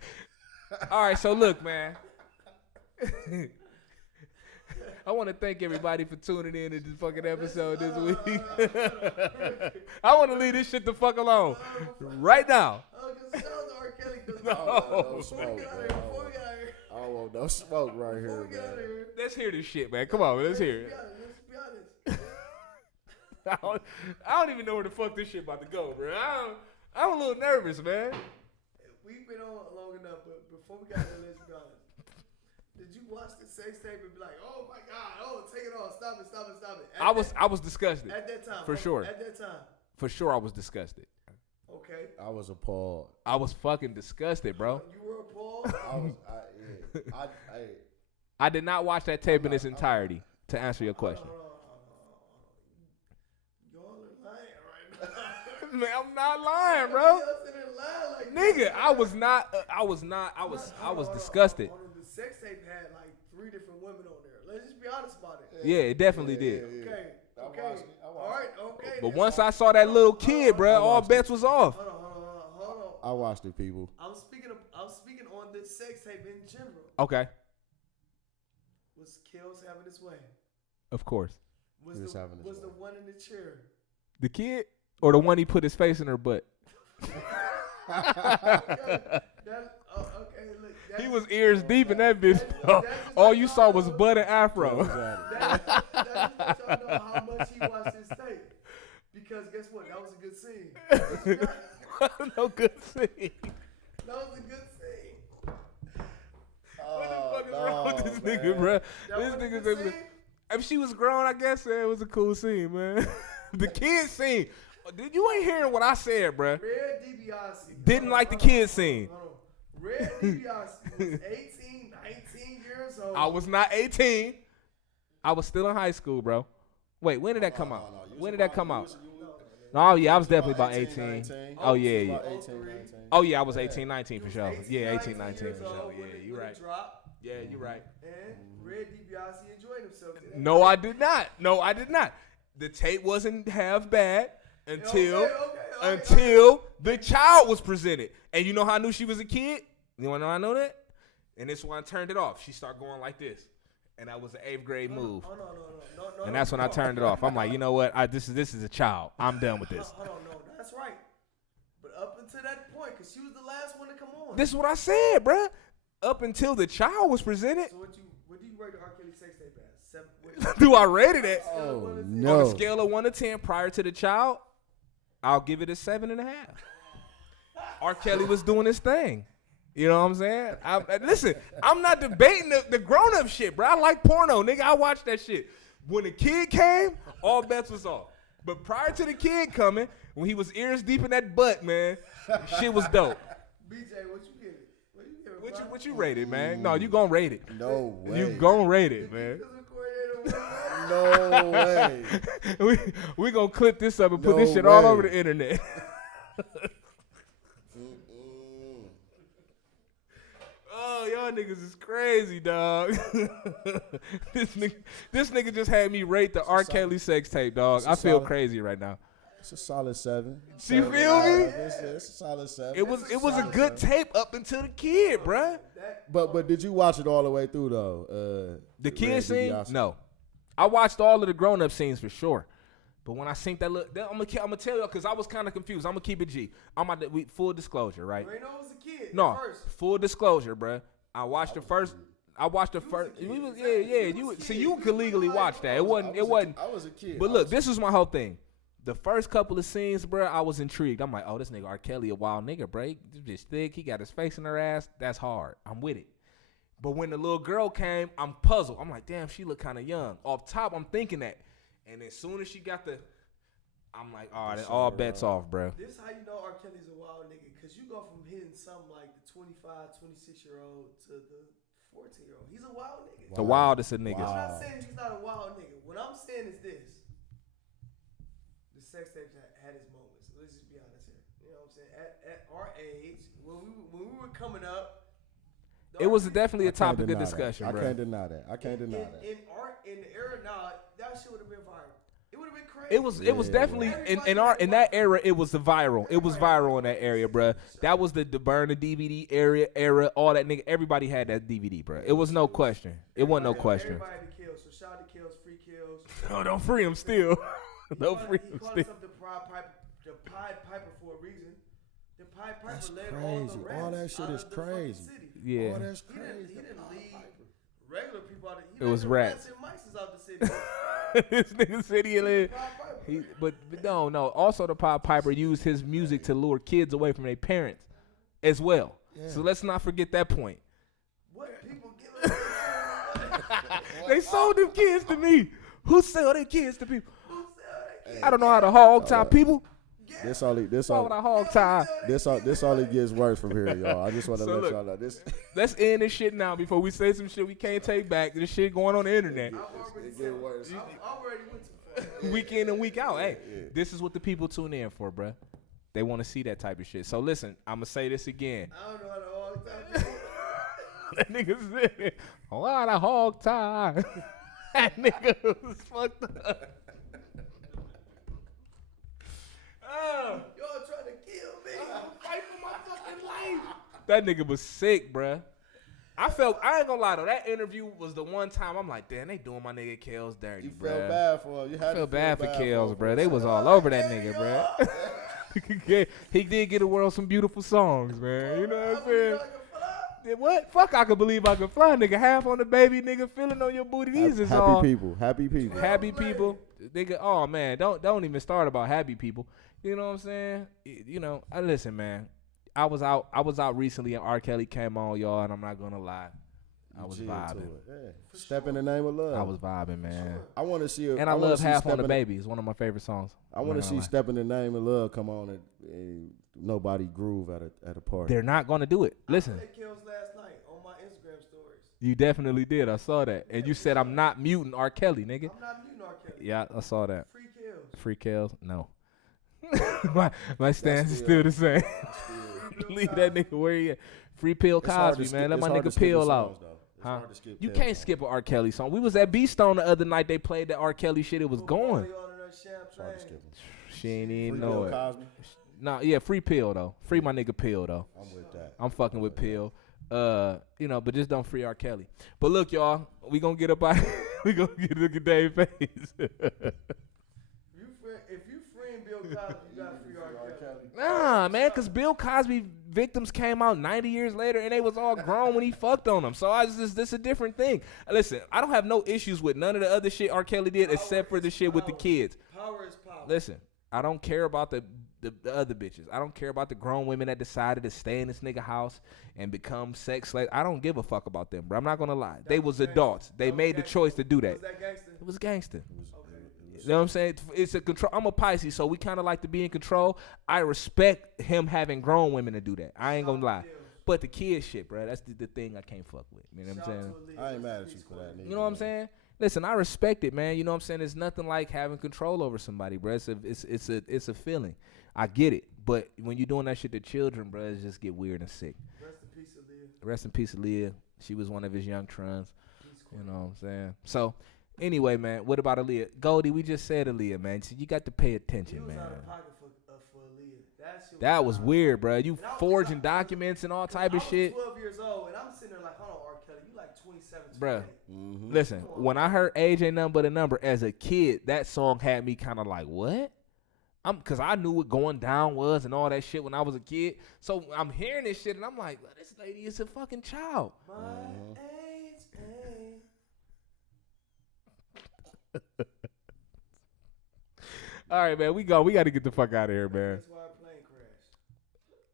All right, so look, man. I want to thank everybody for tuning in to this fucking episode this week. I want to leave this shit the fuck alone right now. Oh, because shout out to R. Kelly. No smoke, bro. I don't want no smoke right here, man. Let's hear this shit, man. Come on, let's hear it. Let's be honest. I don't even know where the fuck this shit about to go, bro. I'm a little nervous, man. We've been on long enough, but before we got there, let's be honest. Did you watch the sex tape and be like, "Oh my God, oh take it off, stop it"? I was disgusted. At that time, for sure. At that time, for sure, I was disgusted. Okay. I was appalled. I was fucking disgusted, bro. You were appalled. I did not watch that tape in its entirety. To answer your question. Y'all are lying right now. Man, I'm not lying, bro. Nigga, I was disgusted. The sex tape had like 3 different women on there. Let's just be honest about it. Yeah, it definitely did. Okay. All right. Okay. But once I saw that little kid, bro, all bets was off. Hold on. I watched it, people. I'm speaking on this sex tape in general. Okay. Was Kills having his way? Of course. Was the one in the chair? The kid or the one he put his face in her butt? He was ears deep in that bitch. All you saw was butt and afro. That just let y'all know how much he watched his tape. Because guess what? That was a good scene. No good scene. That was a good scene. What the fuck is wrong with this nigga, bro? This nigga. If she was grown, I guess it was a cool scene, man. The kid scene. You ain't hearing what I said, bro. Red DiBiase. Didn't like the kid scene. Red DiBiase was 18, 19 years old. I was not 18. I was still in high school, bro. Wait, when did that come out? When did that come out? Oh, yeah, I was definitely about 18. Oh, yeah. Oh, yeah, I was 18, 19 for sure. Yeah, 18, 19 for sure. Yeah, you're right. Yeah, you're right. And Red DiBiase enjoyed himself. No, I did not. No, I did not. The tape wasn't half bad until the child was presented. And you know how I knew she was a kid? You want to know how I know that? And this when I turned it off. She started going like this. And that was an 8th grade move. No, and that's when I turned it off. I'm like, you know what? This is a child. I'm done with this. Hold on, no, that's right. But up until that point, because she was the last one to come on. This is what I said, bruh. Up until the child was presented. So what do you rate the R. Kelly sex tape as? Do I rate it at? Oh, no. On a scale of 1 to 10 prior to the child, I'll give it a 7.5. R. Kelly was doing his thing. You know what I'm saying? Listen, I'm not debating the grown-up shit, bro. I like porno, nigga. I watch that shit. When the kid came, all bets was off. But prior to the kid coming, when he was ears deep in that butt, man, shit was dope. BJ, what you give it? What you rate it, man? No, you gonna rate it. No way. You gonna rate it, man. No way. we gonna clip this up and put this shit all over the internet. Oh, y'all niggas is crazy, dog. This nigga just had me rate the R. Kelly sex tape, dog. I feel crazy right now. It's a solid 7. You feel me? It's a solid 7. It was a good tape up until the kid, bruh. But did you watch it all the way through though? The kid scene? No. I watched all of the grown-up scenes for sure. But when I seen that look, I'm gonna tell y'all because I was kind of confused. I'm gonna keep it G. Full disclosure, right? You know it was a kid. No, full disclosure, bruh. I watched the first. You could legally watch that. It wasn't. I was a kid. But look, this was my whole thing. The first couple of scenes, bruh, I was intrigued. I'm like, oh, this nigga R. Kelly a wild nigga, bruh. This bitch thick. He got his face in her ass. That's hard. I'm with it. But when the little girl came, I'm puzzled. I'm like, damn, she look kind of young. Off top, I'm thinking that. And as soon as she got I'm like, all right, all bets off, bro. This how you know R. Kelly's a wild nigga. Because you go from hitting something like the 25, 26-year-old to the 14-year-old. He's a wild nigga. The wildest of niggas. I'm not saying he's not a wild nigga. What I'm saying is this. The sex tapes had his moments. Let's just be honest here. You know what I'm saying? At our age, when we were coming up, it was definitely a topic of discussion, bro. I can't deny that. In the era now, that shit would have been viral. It would have been crazy. It was definitely in that era. It was the viral. It was viral in that area, bro. That was the burn the DVD era. All that nigga. Everybody had that DVD, bro. It was no question. It wasn't no question. Everybody had to kill. So shout out to kills, free kills. No, don't free him still. Don't free him still. He called himself the Pied Piper for a reason. The Pied Piper led all the rats. All that shit is crazy. Yeah. Oh, that's crazy. He didn't lead regular people out of it was rats. And mice out the city. This nigga said but no. Also, the Pied Piper used his music to lure kids away from their parents as well. Yeah. So let's not forget that point. What people give They sold them kids to me. Who sell their kids to people? I don't know how to hog tie people. This only gets worse from here, y'all. I just want to let y'all know this. Let's end this shit now before we say some shit we can't take back. This shit going on the internet. It get worse. I already went too far. Week in and week out. Hey, this is what the people tune in for, bruh. They want to see that type of shit. So listen, I'm gonna say this again. I don't know how to hog tie. That nigga said, a lot of hog tie. That nigga was fucked up. Y'all trying to kill me. I'm fighting for my fucking life. That nigga was sick, bruh. I ain't gonna lie though, that interview was the one time I'm like, damn, they doing my nigga Kels dirty, You bro. felt bad for him. You had I feel to bad for Kels, bro. They was all over that nigga, bro. He did get to world some beautiful songs, man. You know what I'm saying? What? Fuck, I could believe I could fly, nigga. Half on the baby, nigga, feeling on your booty. These is all happy people. happy people, nigga. Oh man, don't even start about happy people. You know what I'm saying? You know, listen, man. I was out recently, and R. Kelly came on, y'all, and I'm not gonna lie, I was vibing. Yeah. Step in the name of love. I was vibing, man. I want to see and I love Half on the Baby. It's one of my favorite songs. I want to see Step in the Name of Love come on and nobody groove at a party. They're not gonna do it. Listen. I played Kills last night on my Instagram stories. You definitely did. I saw that. And you said I'm not muting R. Kelly, nigga. I'm not muting R. Kelly. Yeah, I saw that. Free Kills. Free Kills? No. my stance is still the same. Leave that nigga where he at. Free Pill Cosby, man. Let my nigga pill out. Huh? You can't skip an R. Kelly song. We was at B-Stone the other night. They played that R. Kelly shit. It was going. She ain't even know it. Nah, yeah, free Pill though. Free my nigga Pill though. I'm with that. I'm fucking with Pill. You know, but just don't free R. Kelly. But look, y'all, we gonna get up out. We gonna get look at Dave's face. If you freeing Bill Cosby, you gotta free R. Kelly. Nah, man, cause Bill Cosby victims came out 90 years later and they was all grown when he fucked on them. So this a different thing. Listen, I don't have no issues with none of the other shit R. Kelly did except for the shit with the kids. Power is power. Listen, I don't care about the other bitches. I don't care about the grown women that decided to stay in this nigga house and become sex slaves. I don't give a fuck about them, bro. I'm not gonna lie. They was adults. They made the choice to do that. Was that gangster? It was gangster. You know what I'm saying? It's a control. I'm a Pisces, so we kind of like to be in control. I respect him having grown women to do that. I ain't gonna lie. But the kid shit, bro, that's the thing I can't fuck with. You know what I'm saying? I ain't mad at you for that. You know what I'm saying? Listen, I respect it, man. You know what I'm saying? It's nothing like having control over somebody, bro. It's a feeling. I get it. But when you're doing that shit to children, bro, it just get weird and sick. Rest in peace, Aaliyah. Rest in peace, Aaliyah. She was one of his young trons. You know what I'm saying? So, anyway, man, what about Aaliyah? Goldie, we just said Aaliyah, man. So you got to pay attention, man. Out of pocket for Aaliyah. That was weird, bro. You forging documents and all type of shit. I was 12 years old, and I'm sitting there like, hold on, R. Kelly, you like 27, 28. Bro, listen, when I heard Age Ain't Nothing But a Number as a kid, that song had me kind of like, what? Cause I knew what going down was and all that shit when I was a kid. So I'm hearing this shit and I'm like, well, this lady is a fucking child. My age ain't. All right, man, we got to get the fuck out of here, man. That's why our plane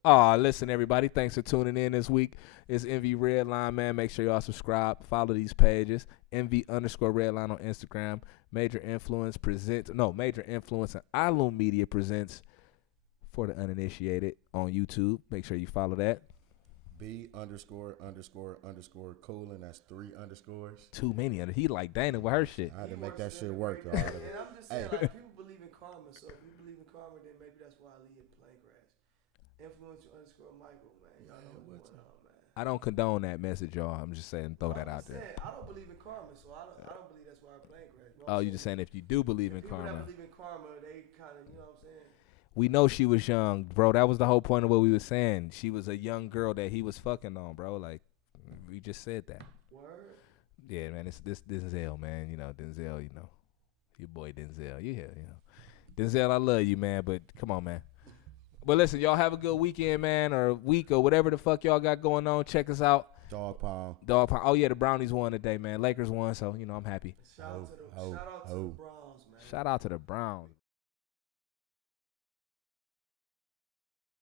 crashed. Listen, everybody, thanks for tuning in this week. It's MV Redline, man. Make sure y'all subscribe, follow these pages. MV_Redline on Instagram. Major Influence and Iloom Media presents For the Uninitiated on YouTube. Make sure you follow that. B____colon. That's 3 underscores. Too many of it. He like Dana with her shit. I had to make that shit work, y'all. And I'm just saying, like, people believe in karma. So if you believe in karma, then maybe that's why Aaliyah plane crashed. Influencer_Michael, man. Y'all know what's going on, man. I don't condone that message, y'all. I'm just saying, throw that out there. I don't believe in karma, so I don't believe that's why our plane crashed. Oh, you just saying if you do believe in karma. People that believe in karma, they kind of, you know what I'm saying? We know she was young, bro. That was the whole point of what we were saying. She was a young girl that he was fucking on, bro. Like, we just said that. Word? Yeah, man. This Denzel, man. You know, Denzel, you know. Your boy Denzel. You know. Denzel, I love you, man, but come on, man. But listen, y'all have a good weekend, man, or week or whatever the fuck y'all got going on. Check us out. Dog pound. Oh, yeah, the Brownies won today, man. Lakers won, so, you know, I'm happy. Shout out to the Browns, man. Shout out to the Browns.